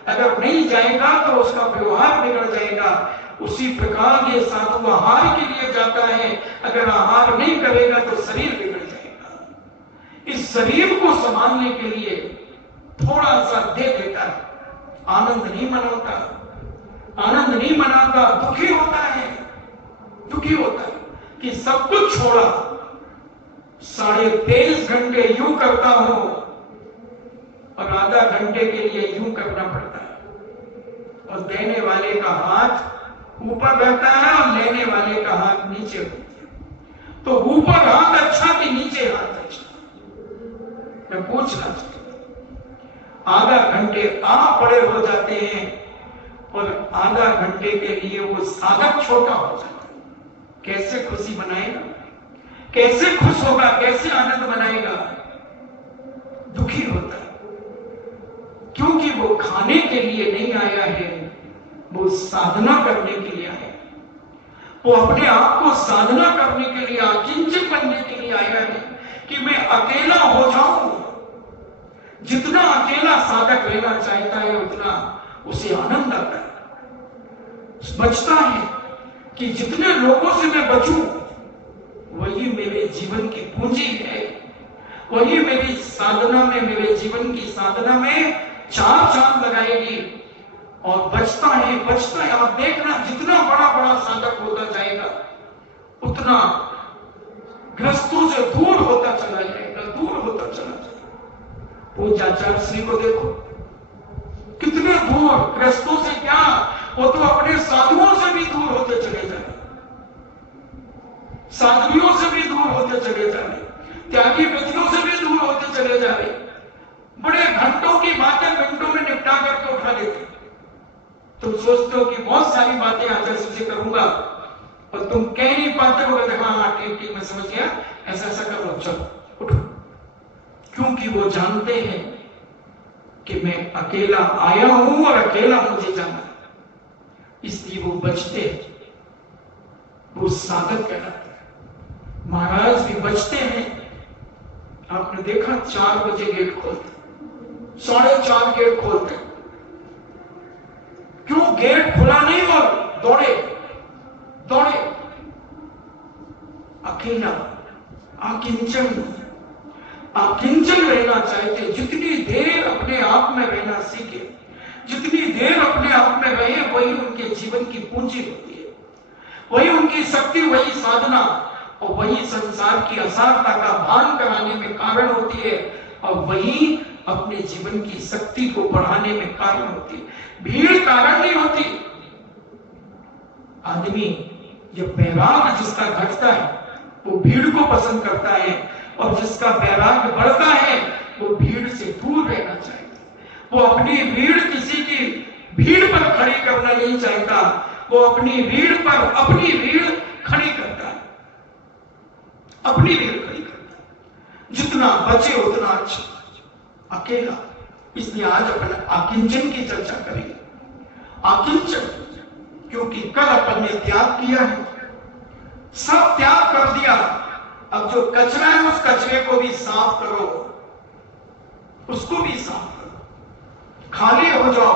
अगर नहीं जाएगा तो उसका व्यवहार बिगड़ जाएगा, उसी प्रकार ये साधु आहार के लिए जाता है, अगर आहार नहीं करेगा तो शरीर बिगड़ जाएगा। इस शरीर को संभालने के लिए थोड़ा सा दे देता है, आनंद नहीं मनाता, आनंद नहीं मनाता, दुखी होता है, दुखी होता है कि सब कुछ छोड़ा, 23.5 घंटे यूं करता हूं और आधा घंटे के लिए यूं करना पड़ता है, और देने वाले का हाथ ऊपर रहता है और लेने वाले का हाथ नीचे होता है। तो ऊपर हाथ अच्छा कि नीचे हाथ अच्छा? मैं पूछना चाहता हूं। आधा घंटे आप बड़े हो जाते हैं और आधा घंटे के लिए वो साधक छोटा हो जाता है, कैसे खुशी मनाएगा, कैसे खुश होगा, कैसे आनंद मनाएगा? दुखी होता है, क्योंकि वो खाने के लिए नहीं आया है, वो साधना करने के लिए आया है। वो अपने आप को साधना करने के लिए, अकिंचन बनने के लिए आया है कि मैं अकेला हो जाऊं। जितना अकेला साधक रहना चाहता है उतना उसे आनंद आता है, बचता है कि जितने लोगों से मैं बचूं वही मेरे जीवन की पूंजी है, वही मेरी साधना में, मेरे जीवन की साधना में 4 चांद लगाएगी। और बचता है, बचता है। आप देखना जितना बड़ा बड़ा साधक होता जाएगा उतना ग्रस्तों से दूर होता चला जाएगा, दूर होता चला जाएगा। पूज्याचार्य श्री को देखो, कितने दूर, ग्रस्तों से क्या, वो तो अपने साधुओं से भी दूर होते साधुओं से भी दूर होते चले जा रहे, त्यागी व्यक्तियों से भी दूर होते चले जा रहे, बड़े घंटों की बातें मिनटों में निपटा करके उठा लेते। तुम सोचते हो कि बहुत सारी बातें आचार्य से करूंगा और तुम कह नहीं पाते हो, हाँ ठीक ठीक मैं समझ गया, ऐसा ऐसा कर लो, चलो उठो। क्योंकि वो जानते हैं कि मैं अकेला आया हूं और अकेला मुझे जाना है, इसलिए वो बचते हैं, वो साधक कहलाते हैं। महाराज भी बचते हैं। आपने देखा 4 बजे गेट खोलते, 4:30 गेट खोलते, क्यों? गेट खुला नहीं और दौड़े दौड़े। अकेला अकिंचन रहना चाहते। जितनी देर अपने आप में रहना सीखे, जितनी देर अपने आप में रहे, वही उनके जीवन की पूंजी होती है, वही उनकी शक्ति, वही साधना और वही संसार की असारता का भान कराने में कारण होती है, और वही अपने जीवन की शक्ति को बढ़ाने में कारण होती है। भीड़ कारण नहीं होती। आदमी जब वैराग्य जिसका घटता है वो भीड़ को पसंद करता है, और जिसका वैराग्य बढ़ता है वो भीड़ से दूर रहना चाहता है। वो अपनी भीड़ किसी की भीड़ पर खड़ी करना नहीं चाहता, वो अपनी भीड़ पर अपनी भीड़ खड़ी करता है, अपनी भीड़ खड़ी करता है। जितना बचे उतना अच्छा। अकेला, इसलिए आज अपन आकिंचन की चर्चा करेंगे। आकिंचन, क्योंकि कल अपन ने त्याग किया है, सब त्याग कर दिया। अब जो कचरा है उस कचरे को भी साफ करो, उसको भी साफ करो, खाली हो जाओ,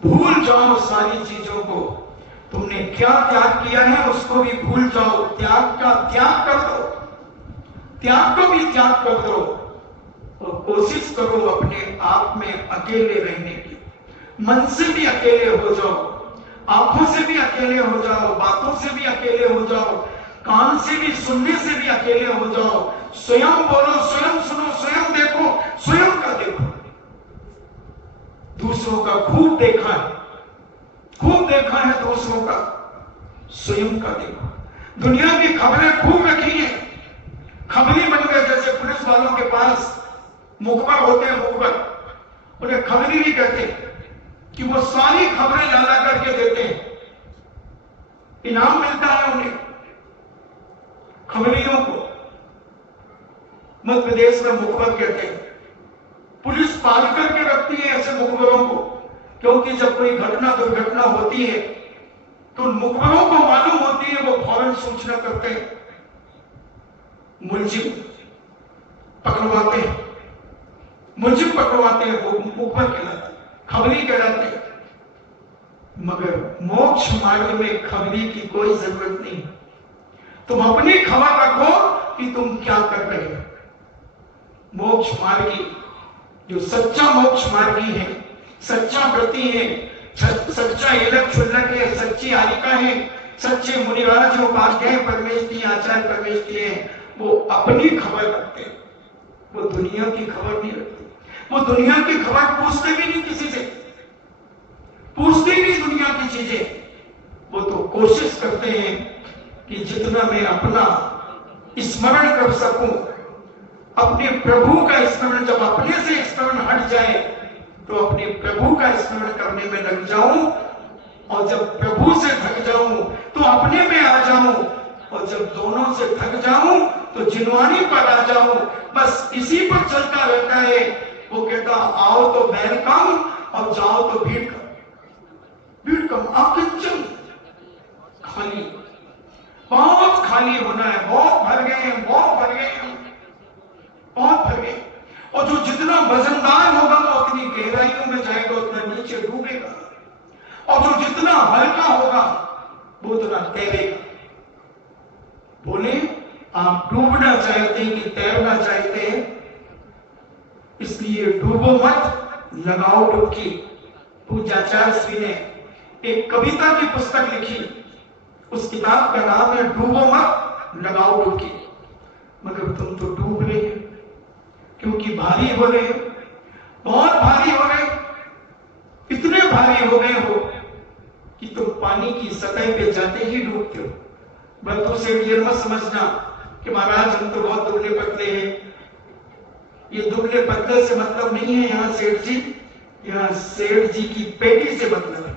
भूल जाओ सारी चीजों को। तुमने क्या त्याग किया है उसको भी भूल जाओ, त्याग का त्याग कर दो, त्याग को भी त्याग कर दो, और कोशिश करो अपने आप में अकेले रहने की। मन से भी अकेले हो जाओ, आंखों से भी अकेले हो जाओ, बातों से भी अकेले हो जाओ, कान से भी सुनने से भी अकेले हो जाओ। स्वयं बोलो, स्वयं सुनो, स्वयं देखो, स्वयं का देखो। दूसरों का खूब देखा है, खूब देखा है दूसरों का, स्वयं का देखो। दुनिया की खबरें खूब रखी है, खबरी बन गए। जैसे पुलिस वालों के पास मुखबर होते हैं, मुखबर, उन्हें खबरी नहीं कहते कि वो सारी खबरें ला करके देते हैं, इनाम मिलता है उन्हें, खबरियों को मध्य प्रदेश में मुखबर कहते हैं। पुलिस पाल करके रखती है ऐसे मुखबरों को, क्योंकि जब कोई घटना दुर्घटना होती है तो उन मुखबरों को मालूम होती है, वो फौरन सूचना करते हैं, मुलजिम पकड़वाते हैं, मुलजिम पकड़वाते हैं, वो मुखबर कहलाते, खबरी कहलाते हैं। मगर मोक्ष मार्ग में खबरी की कोई जरूरत नहीं। तुम अपनी खबर रखो कि तुम क्या कर रहे हो। मोक्ष मार्गी, जो सच्चा मोक्ष मार्गी है, सच्चा व्रती है, सच्चा इलक छुल्लक है, सच्ची आलिका है, सच्चे मुनिराज उपाध्याय परमेश्वरी आचार्य परमेश्वरी है, वो अपनी खबर रखते हैं, वो दुनिया की खबर नहीं रखते। वो दुनिया की खबर पूछते भी नहीं, किसी से पूछते नहीं दुनिया की चीजें। वो तो कोशिश करते हैं कि जितना मैं अपना स्मरण कर सकूं, अपने प्रभु का स्मरण, जब अपने से स्मरण हट जाए तो अपने प्रभु का स्मरण करने में लग जाऊं, और जब प्रभु से थक जाऊं तो अपने में आ जाऊं, और जब दोनों से थक जाऊं तो जिनवानी पर आ जाऊं। बस इसी पर चलता रहता है। वो कहता आओ तो बैल कम और जाओ तो भीड़ कम, भीड़ कम। आकिंचन, खाली, बहुत खाली होना है, बहुत भर गए हैं, बहुत भर गए हैं, बहुत भर गए। और जो जितना वजनदार होगा वो उतनी गहराइयों में जाएगा, उतना नीचे डूबेगा, और जो जितना हल्का होगा वो उतना तैरेगा। बोले आप डूबना चाहते हैं कि तैरना चाहते हैं? इसलिए डूबो मत, लगाओ डुबकी। पूज्य आचार्य श्री ने एक कविता की पुस्तक लिखी, उस किताब का नाम है डूबो मत, लगाओ डुबकी। मगर तुम तो डूब रहे हो, क्योंकि भारी हो गए, बहुत भारी हो गए, इतने भारी हो गए हो कि तुम पानी की सतह पे जाते ही डूबते हो। बंधु से ये मत समझना कि महाराज हम तो बहुत दुबले पतले हैं। ये दुबले पतले से मतलब नहीं है यहाँ सेठ जी, यहाँ सेठ जी की पेटी से मतलब है।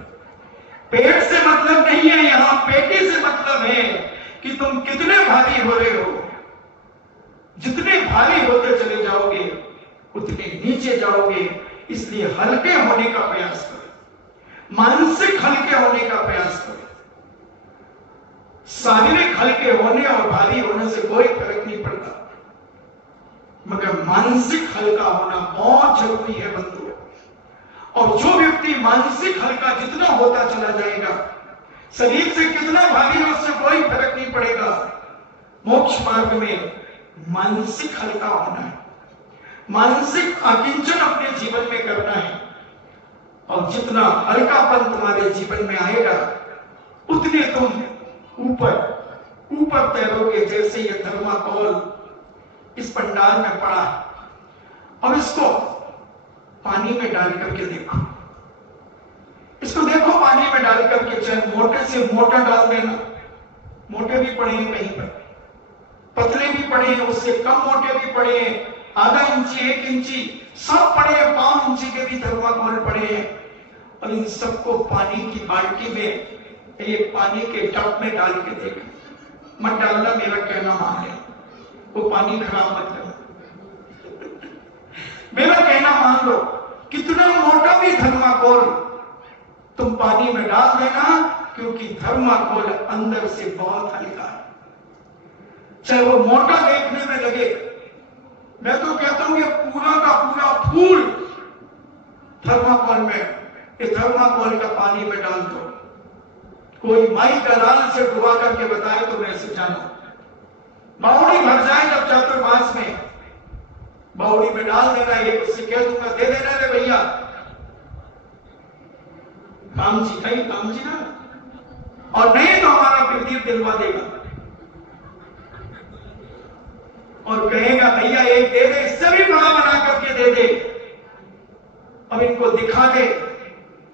पेट से मतलब नहीं है, यहाँ पेटी से मतलब है कि तुम कितने भारी हो रहे हो। जितने भारी होते चले जाओगे उतने नीचे जाओगे। इसलिए हल्के होने का प्रयास करो, मानसिक हल्के होने का प्रयास करो। शारीरिक हल्के होने और भारी होने से कोई फर्क नहीं पड़ता, मगर मानसिक हल्का होना बहुत जरूरी है बंधुओं। और जो व्यक्ति मानसिक हल्का जितना होता चला जाएगा, शरीर से कितना भारी है उससे कोई फर्क नहीं पड़ेगा। मोक्ष मार्ग में मानसिक हल्का होना है, मानसिक अकिंचन अपने जीवन में करना है। और जितना हल्कापन तुम्हारे जीवन में आएगा उतने तुम ऊपर ऊपर तैरोगे। जैसे ये थर्माकोल इस पंडाल में पड़ा है और इसको पानी में डाल करके देखो, इसको देखो पानी में डाल करके, चाहे मोटे से मोटा डाल देना, मोटे भी पड़े हैं कहीं पर, पतले भी पड़े हैं, उससे कम मोटे भी पड़े हैं, आधा इंची 1 इंची सब पड़े हैं, 5 इंची के भी थर्माकोल पड़े हैं। और इन सबको पानी की बाल्टी में, एक पानी के टब में डाल के देख, मत डालना, मेरा कहना मान ले, वो पानी खराब मत करो। मेरा कहना मान लो, कितना मोटा भी थर्माकोल तुम पानी में डाल देना, क्योंकि थर्माकोल अंदर से बहुत हल्का है। चाहे वो मोटा देखने में लगे, मैं तो कहता हूं कि पूरा का पूरा फूल थर्माकोल में, ये थर्माकोल का पानी में डाल दो। कोई माई का लाल से डुबा करके बताए तो मैं ऐसे जाना, बावड़ी भर जाए जब चतुर्मास में, बावड़ी में डाल देना, एक उससे कह दूंगा दे देना रे भैया, काम जी कहीं काम जी ना, और नहीं तो हमारा प्रदीप दिलवा देगा और कहेगा भैया एक दे दे, इससे भी बड़ा बना करके दे दे। अब इनको दिखा दे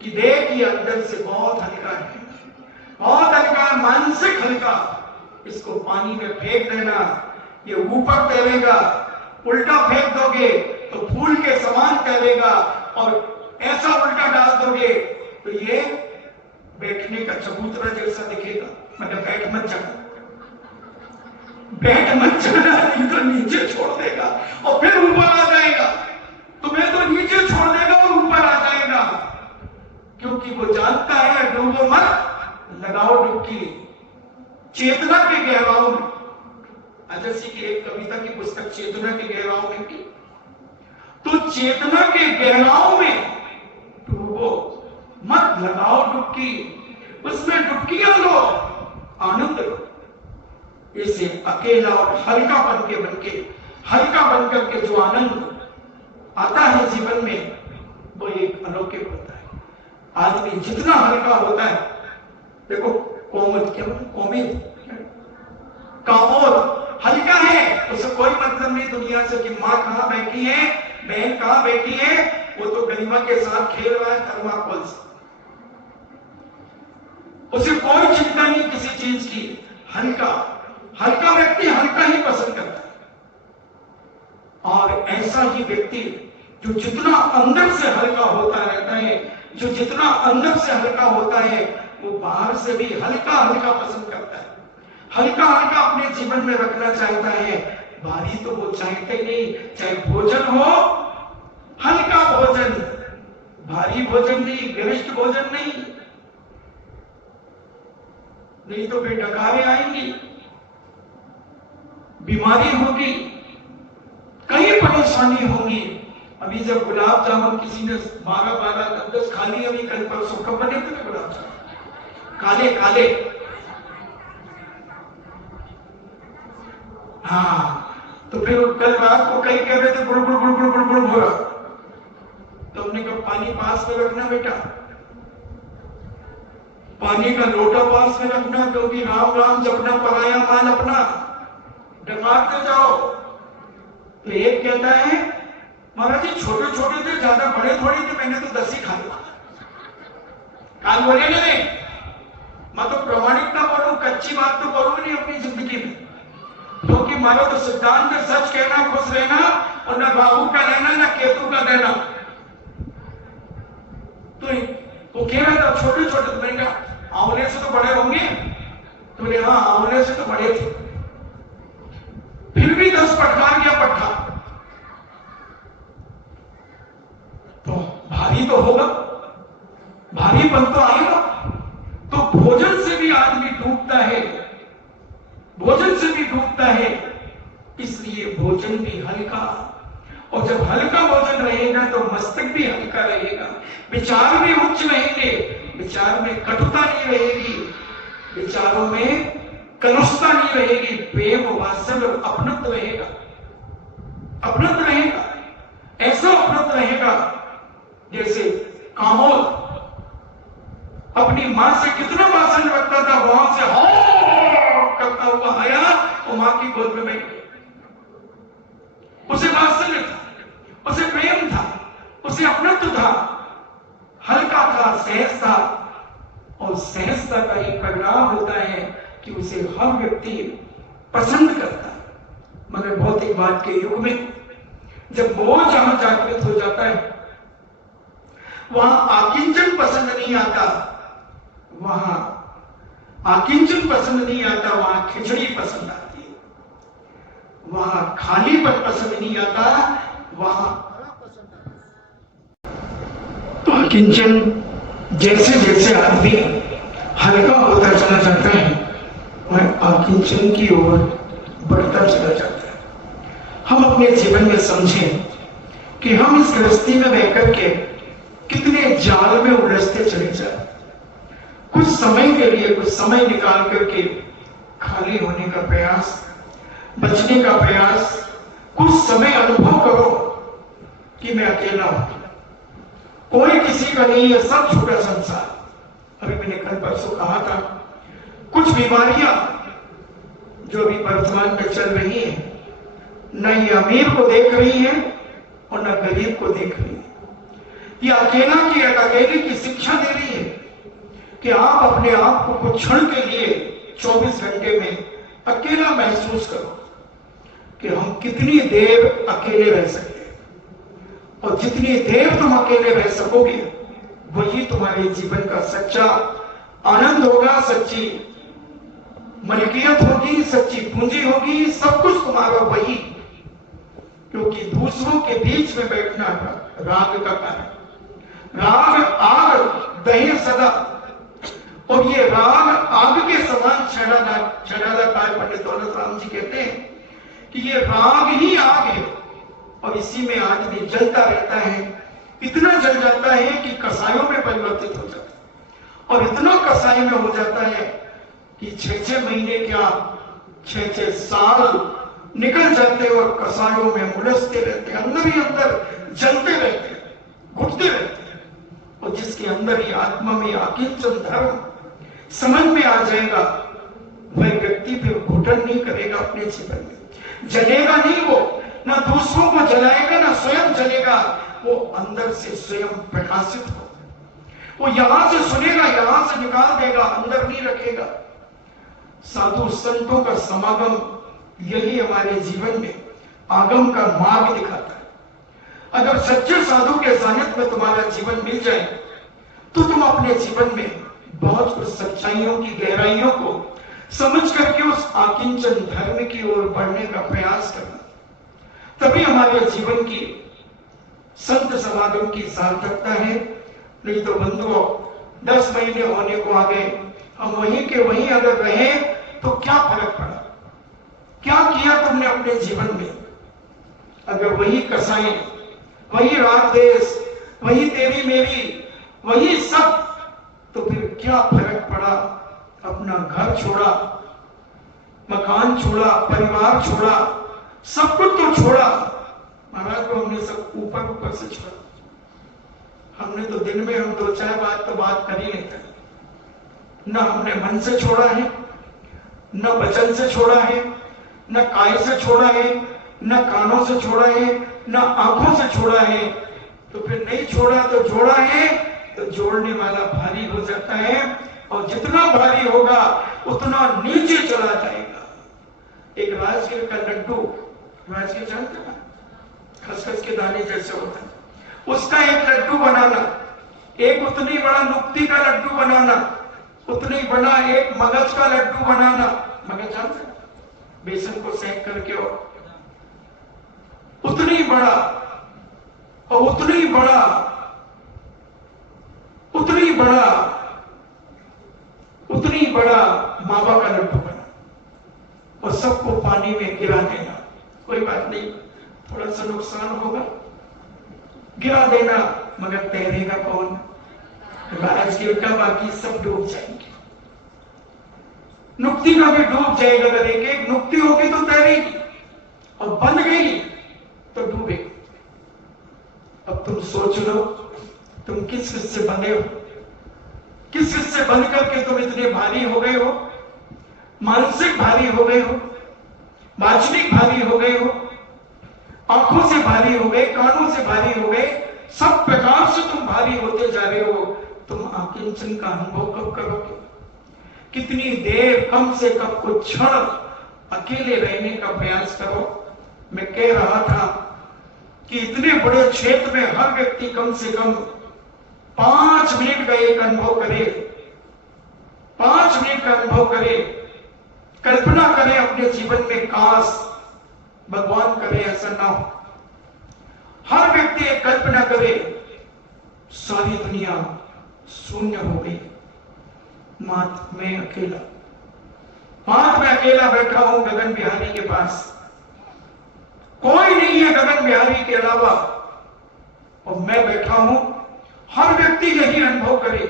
कि देख ये अंदर से बहुत हल्का है, बहुत हल्का है, मानसिक हल्का। इसको पानी में फेंक देना, ये ऊपर तैरेगा, उल्टा फेंक दोगे तो फूल के समान तैरेगा, और ऐसा उल्टा डाल दोगे तो ये बैठने का चबूतरा जैसा दिखेगा, मतलब बैठ मत जाना, बैठ मत जाना, नहीं तो नीचे छोड़ देगा और फिर ऊपर आ जाएगा। तुम्हें तो नीचे छोड़ देगा और ऊपर आ जाएगा, क्योंकि वो जानता है डूबो मत, लगाओ डुबकी चेतना के गहराओं में। अजय सिंह की एक कविता की पुस्तक चेतना के गहराओं में की, तो चेतना के गहराओं में डूबो मत, लगाओ डुबकी, उसमें डुबकियां लो, आनंद लो। इसे अकेला और हल्का हल्का बनकर के जो आनंद आता है जीवन में, वो एक अलौकिक होता है। आदमी जितना हल्का होता है, देखो कोमल क्या कामोद हल्का है, उसे कोई मतलब नहीं दुनिया से कि माँ कहां बैठी है, बहन कहां बैठी है, वो तो गरिमा के साथ खेल रहा है थर्माकोल से, उसे कोई चिंता नहीं किसी चीज की। हल्का व्यक्ति हल्का ही पसंद करता है। और ऐसा ही व्यक्ति जो जितना अंदर से हल्का होता रहता है, जो जितना अंदर से हल्का होता है, वो बाहर से भी हल्का हल्का पसंद करता है, हल्का हल्का अपने जीवन में रखना चाहता है। भारी तो वो चाहते नहीं, चाहे भोजन हो हल्का भोजन, भारी भोजन नहीं, गरिष्ठ भोजन नहीं तो फिर डकारें आएंगी, बीमारी होगी, कई परेशानी होगी। अभी जब गुलाब जामुन किसी ने 12 10 खा लिए, अभी कल परसों कब बने थे गुलाब जामुन काले काले, हाँ, तो फिर कल रात को कई कह रहे थे गुड़ गुड़ गुड़ गुड़ गुड़ गुड़ हो रहा, तो हमने कहा पानी पास में रखना बेटा, पानी का लोटा पास में रखना, क्योंकि राम राम जपना पराया मान अपना, डमाते जाओ। तो एक कहता है महाराज जी छोटे छोटे थे, ज्यादा बड़े थोड़ी थे, मैंने तो 10 ही खा लिया। काल बोले नहीं, मैं तो प्रामाणिकता बोलूं, अच्छी बात तो करो नहीं अपनी जिंदगी में, क्योंकि मारो तो सिद्धांत में सच कहना, खुश रहना, और न राहु का रहना न केतु का देना। तो वो कह रहा था छोटे छोटे, तो मैंने कहा आंवले से तो बड़े होंगे, तो बोले हाँ आंवले से तो बड़े थे, फिर भी 10 पटकार गया पट्टा, तो भारी तो होगा, भारीपन तो आएगा। तो भोजन से भी आदमी डूबता है, भोजन से भी डूबता है, इसलिए भोजन भी हल्का, और जब हल्का भोजन रहेगा तो मस्तक भी हल्का रहेगा, विचार भी उच्च रहेंगे, विचार में कटुता नहीं रहेगी, विचारों में कलुषता नहीं रहेगी, प्रेम वात्सल्य और अपनत्व रहेगा, अपनत्व रहेगा, ऐसा अपनत्व रहेगा जैसे कामोल अपनी मां से कितना वात्सल्य रखता था, वहां से हो करता हुआ आया और मां की गोद में बैठ गया। उसे वात्सल्य था, उसे प्रेम था, उसे अपनत्व था, हल्का था, सहज था, और सहजता का एक परिणाम होता है कि उसे हर व्यक्ति पसंद करता है। मगर भौतिकवाद के युग में जब मोह जहां जागृत हो जाता है, वहां आकिंचन पसंद नहीं आता, वहां आकिंचन पसंद नहीं आता, वहां खिचड़ी पसंद आती है, वहां खालीपन पसंद नहीं आता, वहां तो आकिंचन जैसे जैसे आदमी हल्का होता चला जाता है, वह आकिंचन की ओर बढ़ता चला जाता है। हम अपने जीवन में समझें कि हम इस गृहस्थी में रहकर के कितने जाल में उलझते चले जाए। कुछ समय के लिए कुछ समय निकाल करके खाली होने का प्रयास, बचने का प्रयास, कुछ समय अनुभव करो कि मैं अकेला हूं, कोई किसी का नहीं है, सब छोटा संसार। अभी मैंने कल परसों कहा था, कुछ बीमारियां जो अभी वर्तमान में चल रही है, न ये अमीर को देख रही है और न गरीब को देख रही है। ये अकेले की शिक्षा दे रही है कि आप अपने आप को कुछ क्षण के लिए 24 घंटे में अकेला महसूस करो कि हम कितनी देर अकेले रह सकते हैं, और जितनी देर तुम अकेले रह सकोगे वही तुम्हारे जीवन का सच्चा आनंद होगा, सच्ची मलकियत होगी, सच्ची पूंजी होगी, सब कुछ तुम्हारा वही। क्योंकि दूसरों के बीच में बैठना राग का कारण, राग आग दहे सदा, और ये राग आग के समान छड़ादार पंडित दौलत राम जी कहते हैं कि ये राग ही आग है, और इसी में आदमी जलता रहता है, इतना जल जाता है कि कसायों में परिवर्तित हो जाता है, और इतना कसाई में हो जाता है कि 6-6 महीने क्या 6-6 साल निकल जाते हैं और कसायों में उलझते रहते हैं, अंदर ही अंदर जलते रहते हैं, घुटते रहते हैं। और जिसके अंदर ही आत्मा में आकिंचन धर्म समझ में आ जाएगा, वह व्यक्ति फिर घुटन नहीं करेगा अपने जीवन में, जलेगा नहीं, वो ना दूसरों को जलाएगा ना स्वयं जलेगा, वो अंदर से स्वयं प्रकाशित हो, वो यहां से सुनेगा यहां से निकाल देगा, अंदर नहीं रखेगा। साधु संतों का समागम यही हमारे जीवन में आगम का मार्ग दिखाता है। अगर सच्चे साधु के सानिध्य में तुम्हारा जीवन मिल जाए तो तुम अपने जीवन में बहुत कुछ सच्चाइयों की गहराइयों को समझ करके उस आकिंचन धर्म की ओर बढ़ने का प्रयास करना, तभी हमारे जीवन की संत समागम की सार्थकता है। नहीं तो बंधुओं 10 महीने होने को आ गए, हम वहीं के वहीं अगर रहे तो क्या फर्क पड़ा, क्या किया तुमने अपने जीवन में? अगर वही कसाई, वही राग देश, वही तेरी मेरी, वही सब, तो फिर क्या फर्क पड़ा? अपना घर छोड़ा, मकान छोड़ा, परिवार छोड़ा, सब कुछ तो छोड़ा। महाराज को हमने सब ऊपर ऊपर से छोड़ा, हमने तो दिन में हम 2-4 बात तो बात कर ही लेते हैं। न हमने मन से छोड़ा है, न वचन से छोड़ा है, न काय से छोड़ा है, न कानों से छोड़ा है, न आंखों से छोड़ा है। तो फिर नहीं छोड़ा तो जोड़ा है, तो जोड़ने वाला भारी हो जाता है। और जितना भारी होगा उतना नीचे चला जाएगा। एक राजगिर का लड्डू, राजगिर जानते हैं, खसखस के दाने जैसे होता है, उसका एक लड्डू बनाना, एक उतनी बड़ा नुक्ती का लड्डू बनाना, उतनी बड़ा एक मगज का लड्डू बनाना, मगज जानते हैं, बेसन को सेक करके, और उतनी बड़ा और उतनी बड़ा, उतनी बड़ा, उतनी बड़ा मावा का लड्डू बना और सबको पानी में गिरा देना। कोई बात नहीं, थोड़ा सा नुकसान होगा, गिरा देना, मगर तैरेगा कौन? राजगिर का बाकी सब डूब जाएंगे, नुक्ति का भी डूब जाएगा। अगर एक एक नुक्ति होगी तो तैरेगी, और बंध गई तो डूबेगी। अब तुम सोच लो, तुम किस किस से बंधे हो, किस किस से बंध करके तुम इतने भारी हो गए हो? मानसिक भारी हो गए हो, वाचनिक भारी हो गए हो, आंखों से भारी हो गए, कानों से भारी हो गए, सब प्रकार से तुम भारी होते जा रहे हो। तुम आकिंचन का अनुभव कब करोगे? कितनी देर, कम से कम कुछ क्षण अकेले रहने का प्रयास करो। मैं कह रहा था कि इतने बड़े क्षेत्र में हर व्यक्ति कम से कम 5 मिनट का एक अनुभव करे, 5 मिनट का अनुभव करे, कल्पना करे अपने जीवन में, काश भगवान करे ऐसा ना हो। हर व्यक्ति एक कल्पना करे, सारी दुनिया शून्य हो गई, मात्र मैं अकेला, मात्र मैं अकेला बैठा हूं गगन बिहारी के पास, कोई नहीं है गगन बिहारी के अलावा, और मैं बैठा हूं। हर व्यक्ति यही अनुभव करे।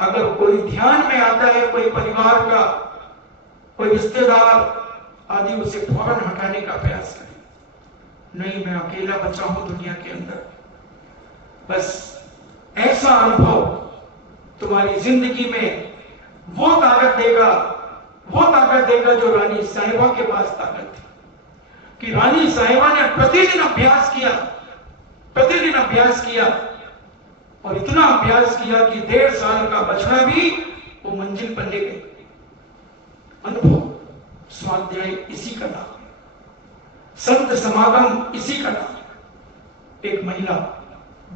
अगर कोई ध्यान में आता है, कोई परिवार का कोई रिश्तेदार आदि, उसे फौरन हटाने का प्रयास करे। नहीं, मैं अकेला बचा हूं दुनिया के अंदर। बस ऐसा अनुभव तुम्हारी जिंदगी में वो ताकत देगा, वो ताकत देगा जो रानी साहिबा के पास ताकत थी। कि रानी साहिबा ने प्रतिदिन अभ्यास किया, प्रतिदिन अभ्यास किया, और इतना अभ्यास किया कि 1.5 साल का बछड़ा भी वो मंजिल पर ले गए। अनुभव, स्वाध्याय इसी का नाम, संत समागम इसी का नाम। एक महिला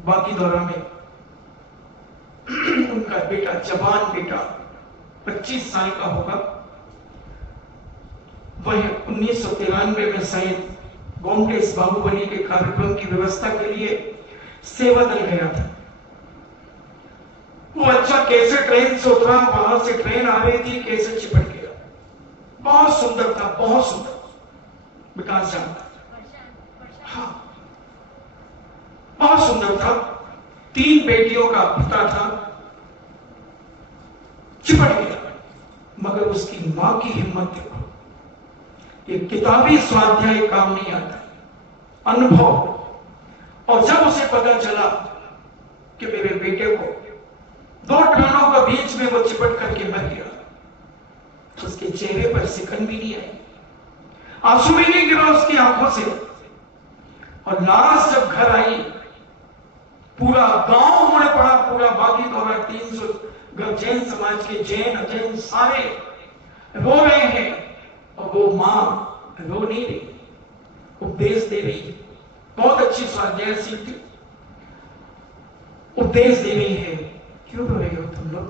बाकीदौरा में, उनका बेटा, जवान बेटा, 25 साल का होगा, वह 1993 में शायद गोमटेस बाहुबली के कार्यक्रम की व्यवस्था के लिए सेवा दल गया था। वो अच्छा कैसे ट्रेन से उतरा, वहां से ट्रेन आ रही थी, कैसे चिपट गया। बहुत सुंदर था, बहुत सुंदर, विकास जानता, हाँ, बहुत सुंदर था, 3 बेटियों का पिता था, चिपट गया। मगर उसकी मां की हिम्मत देखो, ये किताबी स्वाध्याय काम नहीं आता, अनुभव। और जब उसे पता चला कि मेरे बेटे को 2 ट्रेनों के बीच में वो चिपट करके मर गया, तो उसके चेहरे पर सिकन भी नहीं आई, आंसू भी नहीं गिरा उसकी आंखों से। और लाश जब घर आई, पूरा गांव मुड़े पड़ा, पूरा बाकीदौरा 300 जैन समाज के जैन अजैन सारे रो रहे हैं, और वो मां रो नहीं रही, उपदेश दे रही है। बहुत अच्छी स्वाध्याय सीखती, उपदेश दे रही है। क्यों रो रहे हो तुम लोग,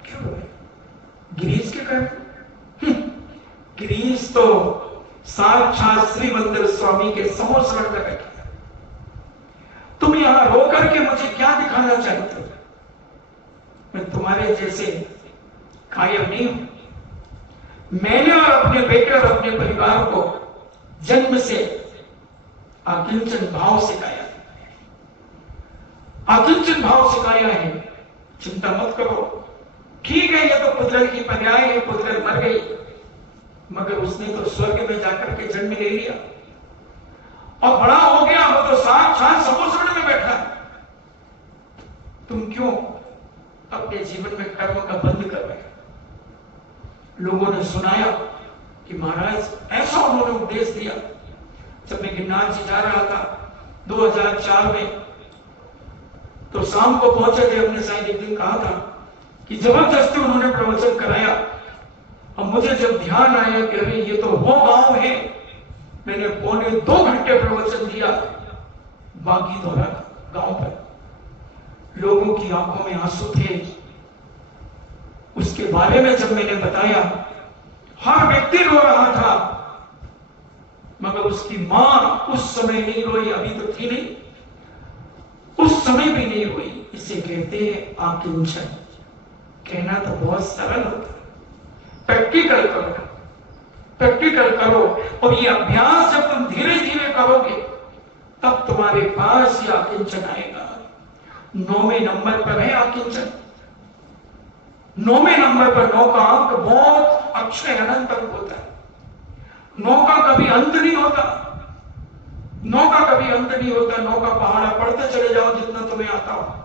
क्यों रो रहे हो? गिरीश के कारण? गिरीश तो साक्षात श्री मंदिर स्वामी के समोसरण में बैठा। तुम यहां रो करके मुझे क्या दिखाना चाहते हो? मैं तुम्हारे जैसे कायर नहीं हूं। मैंने और अपने बेटे और अपने परिवार को जन्म से आकिंचन भाव सिखाया, आकिंचन भाव सिखाया है। चिंता मत करो, ठीक है, ये तो पुतलर की पर्याय है, पुतलर मर गई, मगर उसने तो स्वर्ग में जाकर के जन्म ले लिया और बड़ा हो गया, वो तो साक्षात समोसरण में बैठा। तुम क्यों अपने जीवन में कर्म का बंद कर रहे? लोगों ने सुनाया कि महाराज ऐसा उन्होंने उपदेश दिया। जब मैं गिरनार जी जा रहा था 2004 में, तो शाम को पहुंचे थे, हमने शायद एक दिन कहा था कि जबरदस्ती उन्होंने प्रवचन कराया। अब मुझे जब ध्यान आया कि अरे ये तो वो गांव है, मैंने 2.25 घंटे प्रवचन दिया बागी दौरा गांव पर। लोगों की आंखों में आंसू थे। उसके बारे में जब मैंने बताया, हर व्यक्ति रो रहा था, मगर उसकी मां उस समय नहीं रोई। अभी तो थी नहीं, उस समय भी नहीं रोई। इसे कहते हैं आकिंचन। कहना तो बहुत सरल होता है, प्रैक्टिकल करो, प्रैक्टिकल करो। और ये अभ्यास जब तुम धीरे धीरे करोगे तब तुम्हारे पास ये आकिंचन आएगा। 9वें नंबर पर है आकिंचन। 9वें नंबर पर 9 का अंक बहुत अक्षय अनंत अंक होता है। 9 का कभी अंत नहीं होता, 9 का कभी अंत नहीं होता। 9 का पहाड़ा पढ़ते चले जाओ जितना तुम्हें आता हो।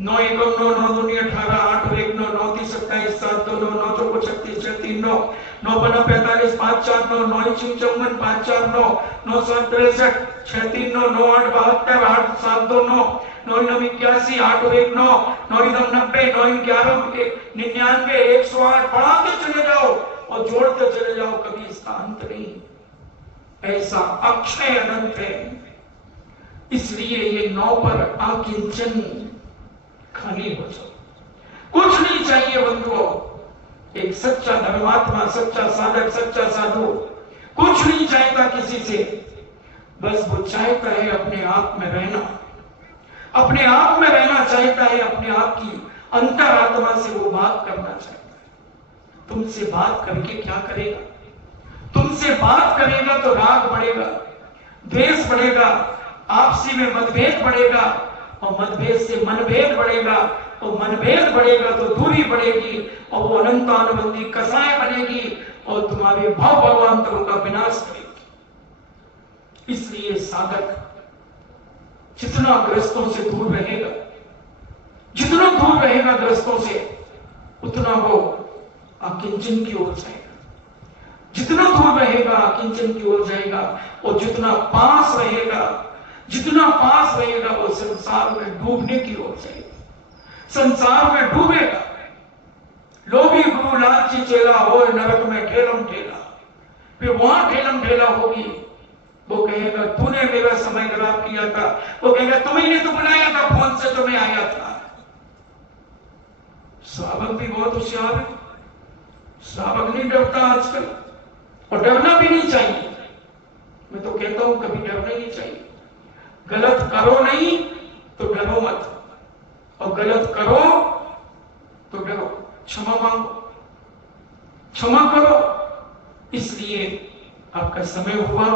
9 एकम 9, 9 दूनी 18, 8 और 1 9, 9 3 27, 7 2 9, 9 चौको 36, 6 3 9, 9 बना 45, 5 4 9, 9 5 54, 5 4 9, 9 7 63, 6 3 9, 9 8 72, 8 7 2 9, 9 9 81, 8 और 1 9, 9 9 90, 9 11 99, 108। बढ़ाते चले जाओ और जोड़ते चले जाओ, कभी इसका अंत नहीं। ऐसा अक्षय अनंत है। इसलिए ये 9 पर आकिंचन खाली हो जाओ। कुछ नहीं चाहिए बंधुओं। एक सच्चा धर्मात्मा, सच्चा साधक, सच्चा साधु कुछ नहीं चाहता किसी से, बस वो चाहता है अपने आप में रहना, अपने आप में रहना चाहता है, अपने आप की अंतरात्मा से वो बात करना चाहता है। तुमसे बात करके क्या करेगा? तुमसे बात करेगा तो राग बढ़ेगा, द्वेष बढ़ेगा, आपसी में मतभेद बढ़ेगा, और मतभेद से मनभेद बढ़ेगा, और मनभेद बढ़ेगा तो दूरी बढ़ेगी, और वो अनंतानुबंधी कसाय बनेगी और तुम्हारे भाव भावांतरों का विनाश करेगी। इसलिए साधक जितना ग्रस्तों से दूर रहेगा, जितना दूर रहेगा ग्रस्तों से, उतना वो आकिंचन की ओर जाएगा। जितना दूर रहेगा आकिंचन की ओर जाएगा, और जितना पास रहेगा, जितना पास रहेगा वो संसार में डूबने की ओर जाएगा, संसार में डूबेगा। लोभी गुरु लालची चेला हो नरक में ठेलम ठेला। फिर वहां ठेलम ठेला होगी। वो कहेगा तूने मेरा समय खराब किया था, वो कहेगा तुम्हें तो बुलाया था फोन से, तो मैं आया था। श्रावक भी बहुत होशियार है। श्रावक नहीं डरता आजकल, और डरना भी नहीं चाहिए। मैं तो कहता हूं कभी डरना ही नहीं चाहिए। गलत करो नहीं तो डरो मत, और गलत करो तो डरो। क्षमा मांगो, क्षमा करो। इसलिए आपका समय हुआ,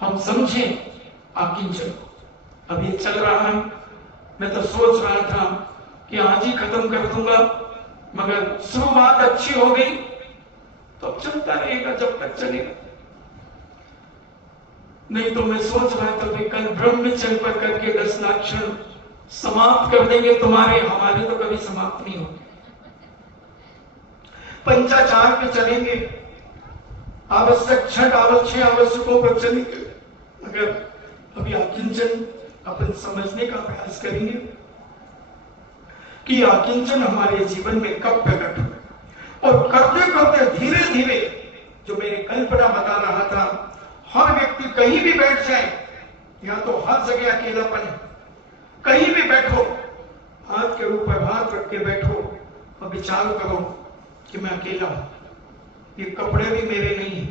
हम समझें आकिंचन अभी चल रहा है। मैं तो सोच रहा था कि आज ही खत्म कर दूंगा, मगर शुरुआत अच्छी हो गई तो अब चलता रहेगा जब तक चलेगा। नहीं तो मैं सोच रहा था कि कल ब्रह्मचर्य पर करके 10 लाख क्षण समाप्त कर देंगे तुम्हारे, हमारे तो कभी समाप्त नहीं होंगे। पंचाचार पे चलेंगे, आवश्यक छठ आवश्यक आवश्यकों पर चलेंगे, मगर अभी आकिंचन अपन समझने का प्रयास करेंगे कि आकिंचन हमारे जीवन में कब प्रकट हो। और करते करते धीरे धीरे, जो मेरी कल्पना बता रहा था, हर व्यक्ति कहीं भी बैठ जाए, या तो हर जगह अकेलापन है, कहीं भी बैठो, हाथ के ऊपर हाथ रख के बैठो और विचार करो कि मैं अकेला हूं। ये कपड़े भी मेरे नहीं है,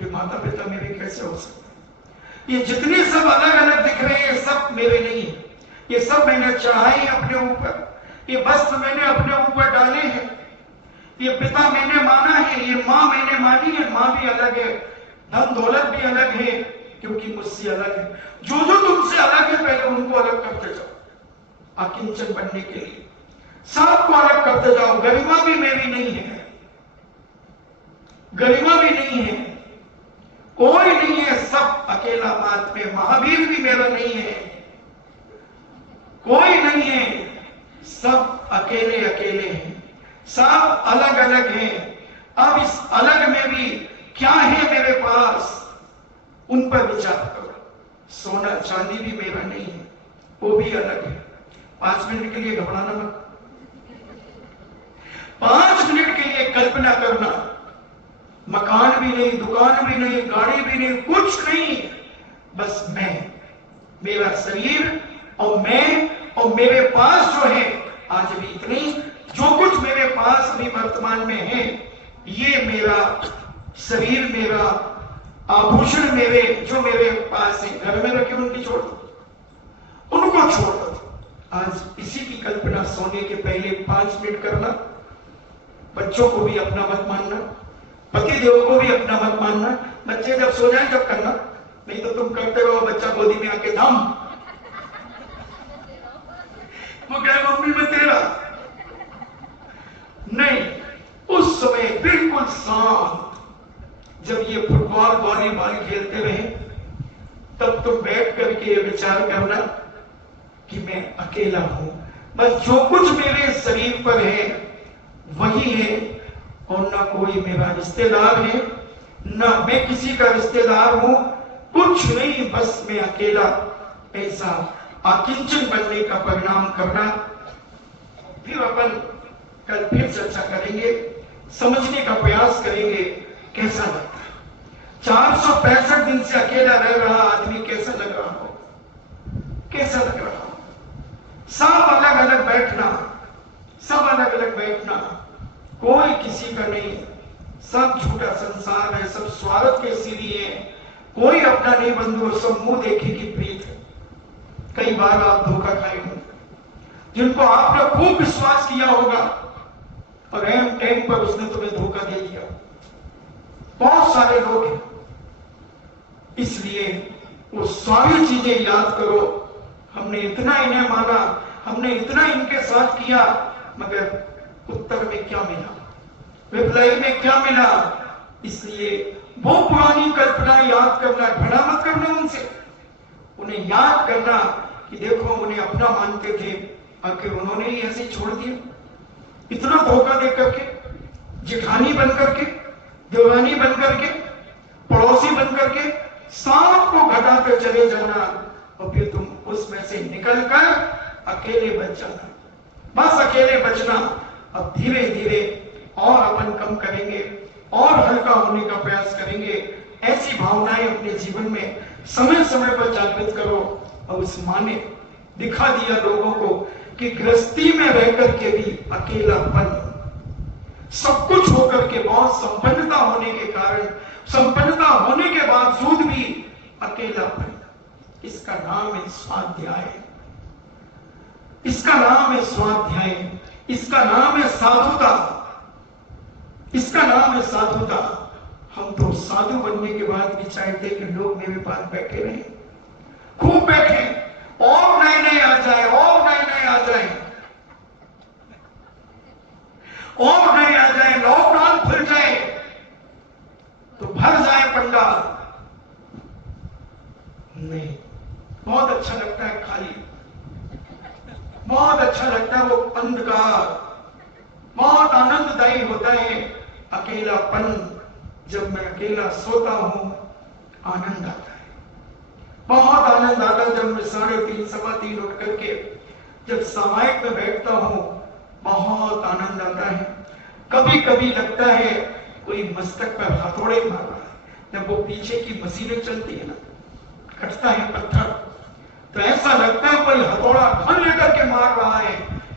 ये माता पिता मेरे कैसे हो सकते, ये जितने सब अलग अलग दिख रहे हैं सब मेरे नहीं है, ये सब मैंने चढ़ाए अपने ऊपर, ये वस्त्र मैंने अपने ऊपर डाले हैं, ये पिता मैंने माना है, ये माँ मैंने मानी है, माँ भी अलग है, धन दौलत भी अलग है, क्योंकि मुझसे अलग है। जो जो तुमसे अलग है पहले उनको अलग करते जाओ आकिंचन बनने के लिए, सबको अलग करते जाओ। गरिमा भी मेरी नहीं है, गरिमा भी नहीं है, कोई नहीं है, सब अकेला बात में। महावीर भी मेरा नहीं है, कोई नहीं है, सब अकेले अकेले हैं, सब अलग अलग हैं। अब इस अलग में भी क्या है मेरे पास, उन पर विचार करो। सोना चांदी भी मेरा नहीं है, वो भी अलग है। 5 मिनट के लिए घबराना मत। 5 मिनट के लिए कल्पना करना, मकान भी नहीं, दुकान भी नहीं, गाड़ी भी नहीं, कुछ नहीं, बस मैं, मेरा शरीर और मैं और मेरे पास जो है आज भी इतनी, जो कुछ मेरे पास अभी वर्तमान में है, ये मेरा शरीर, मेरा आभूषण, मेरे जो मेरे पास है, घर में रखे उनकी छोड़ दो, उनको छोड़ दो। आज इसी की कल्पना सोने के पहले 5 मिनट करना। बच्चों को भी अपना मत मानना, पति देव को भी अपना मत मानना। बच्चे जब सो जाए तब करना, नहीं तो तुम करते रहो, बच्चा गोदी में आके दम, वो कहे मम्मी मैं तेरा नहीं। उस समय बिल्कुल शांत, जब ये फुटबॉल वॉलीबॉल खेलते रहे, तब तुम बैठ करके विचार करना कि मैं अकेला हूं, बस जो कुछ मेरे शरीर पर है वही है, और ना कोई मेरा रिश्तेदार है, ना मैं किसी का रिश्तेदार हूं, कुछ नहीं, बस मैं अकेला। ऐसा अकिंचन बनने का परिणाम करना। फिर अपन कल फिर चर्चा करेंगे, समझने का प्रयास करेंगे कैसा लगता है। 465 दिन से अकेला रह रहा आदमी कैसा लग रहा हो, कैसा लग रहा हो। सब अलग अलग बैठना, सब अलग अलग बैठना, कोई किसी का नहीं, सब झूठा संसार है, सब स्वार्थ के सीढ़ी है, कोई अपना नहीं बंधु, सब मुंह देखे की प्रीत है। कई बार आप धोखा खाए होंगे, जिनको आपने खूब विश्वास किया होगा और एम टाइम पर उसने तुम्हें धोखा दे दिया। बहुत सारे लोग हैं, इसलिए वो सारी चीजें याद करो। हमने इतना इन्हें माना, हमने इतना इनके साथ किया, मगर उत्तर में क्या मिला, रिप्लाई में क्या मिला। इसलिए वो पुरानी कल्पना याद करना, घृणा मत करना उनसे, उन्हें याद करना कि देखो उन्हें अपना मानते थे, आखिर उन्होंने ही ऐसे छोड़ दिया, इतना धोखा दे करके, जेठानी बन करके, देवरानी बन करके, पड़ोसी बन करके, सांप को घटाकर चले जाना, और फिर तुम उसमें से निकलकर अकेले बच जाना, बस अकेले बचना। अब धीरे धीरे और अपन कम करेंगे और हल्का होने का प्रयास करेंगे। ऐसी भावनाएं अपने जीवन में समय समय पर जागृत करो। और उस माँ ने दिखा दिया लोगों को कि गृहस्थी में रह करके भी अकेलापन, सब कुछ होकर के, बहुत संपन्नता होने के कारण, संपन्नता होने के बावजूद भी अकेलापन, इसका नाम है स्वाध्याय, इसका नाम है स्वाध्याय, इसका नाम है साधुता, इसका नाम है साधुता। हम तो साधु बनने के बाद भी चाहते कि लोग मेरे पास बैठे रहे, खूब बैठे, और नए नए आ जाए, और नए नए आ जाए, और नए आ जाए, लॉकडाउन खुल जाए तो भर जाए पंडाल। नहीं, बहुत अच्छा लगता है खाली, बहुत अच्छा लगता है वो अंधकार, बहुत आनंददायी होता है अकेलापन। जब मैं अकेला सोता हूं आनंद आता है, बहुत आनंद आता है। जब मैं 3:30 सवा 3 उठ करके जब सामायिक में बैठता हूं, बहुत आनंद आता है। कभी कभी लगता है कोई मस्तक पर हथौड़े मार रहा है, जब वो पीछे की मशीनें चलती है ना, कटता है पत्थर, तो ऐसा लगता है कोई हथौड़ा घन लेकर के मार रहा है।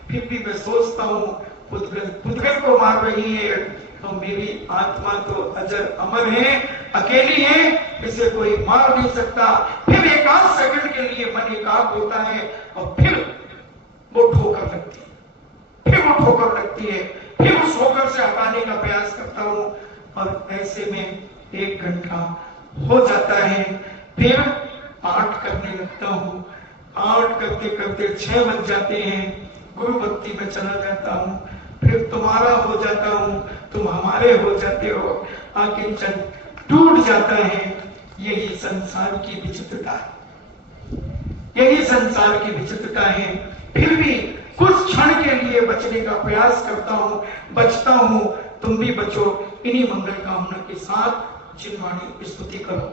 फिर भी मैं सोचता हूं पुद्गल को मार रही है, तो मेरी आत्मा तो अजर अमर है, अकेली है, इसे कोई मार नहीं सकता। फिर एक आध सेकंड के लिए मन एकाग्र होता है और फिर वो ठोकर लगती है, फिर वो ठोकर लगती है, फिर उस ठोकर से हटाने का प्रयास करता हूं, और ऐसे में 1 घंटा हो जाता है। फिर 8 करने लगता हूं, 8 करते करते 6 बज जाते हैं, गुरु भक्ति में चला जाता हूं, फिर तुम्हारा हो जाता हूं, तुम हमारे हो जाते हो, आकिंचन टूट जाता है। यही संसार की विचित्रता है, यही संसार की विचित्रता है। फिर भी कुछ क्षण के लिए बचने का प्रयास करता हूं, बचता हूं। तुम भी बचो, इन्हीं मंगल कामना के साथ जिनवाणी स्तुति करो।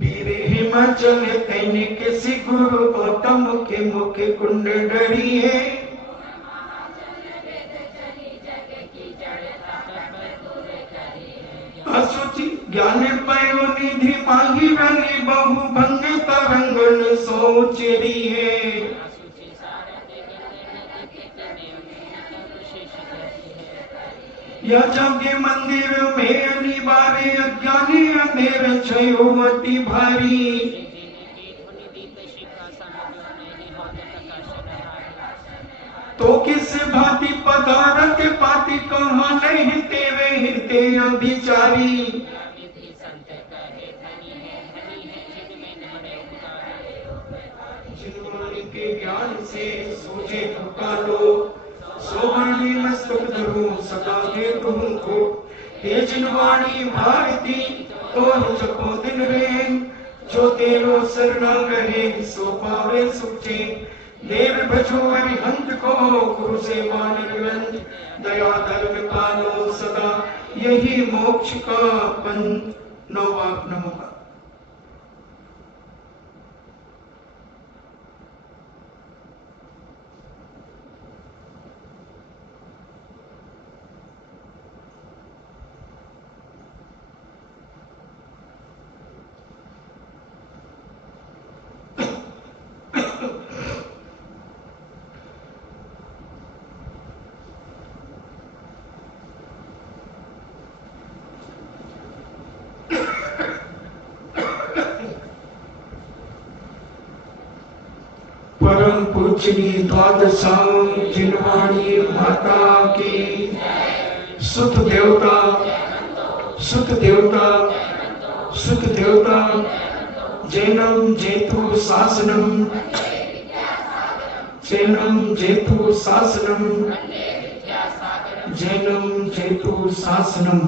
वीर हिमाचल तैनिक सिगुरु गौतम के मुख कुंड डरिए। असुचि ज्ञान पयो निधि माही रनि बहु भंग तरंगन सोच रिए। यज्ञ मंदिर में अनिवार्य अज्ञानी अंधेर छयो अति भारी। तो किस भांति पदार्थ पाति कहाँ नहीं तेरे हिते अभिचारी। जिनवाणी के ज्ञान से सोचे पुकारो सोवाणी मस्तक धरू सदा दे तुमको। हे जिनवाणी भारती तो जपो दिन रेन जो तेरो शरणागरे सो पावे सुचे। देव भजो हरिहंत को गुरु सेवा निर्वंज दया धर्म पालो सदा यही मोक्ष का पंथ। नौवा नमो। परम पूजनीय द्वादशाओं जिनवाणी माता की सुत देवता सुत देवता सुत देवता जैनम जेतु शासनम जैनम जेतु शासनम जैनम जेतु शासनम।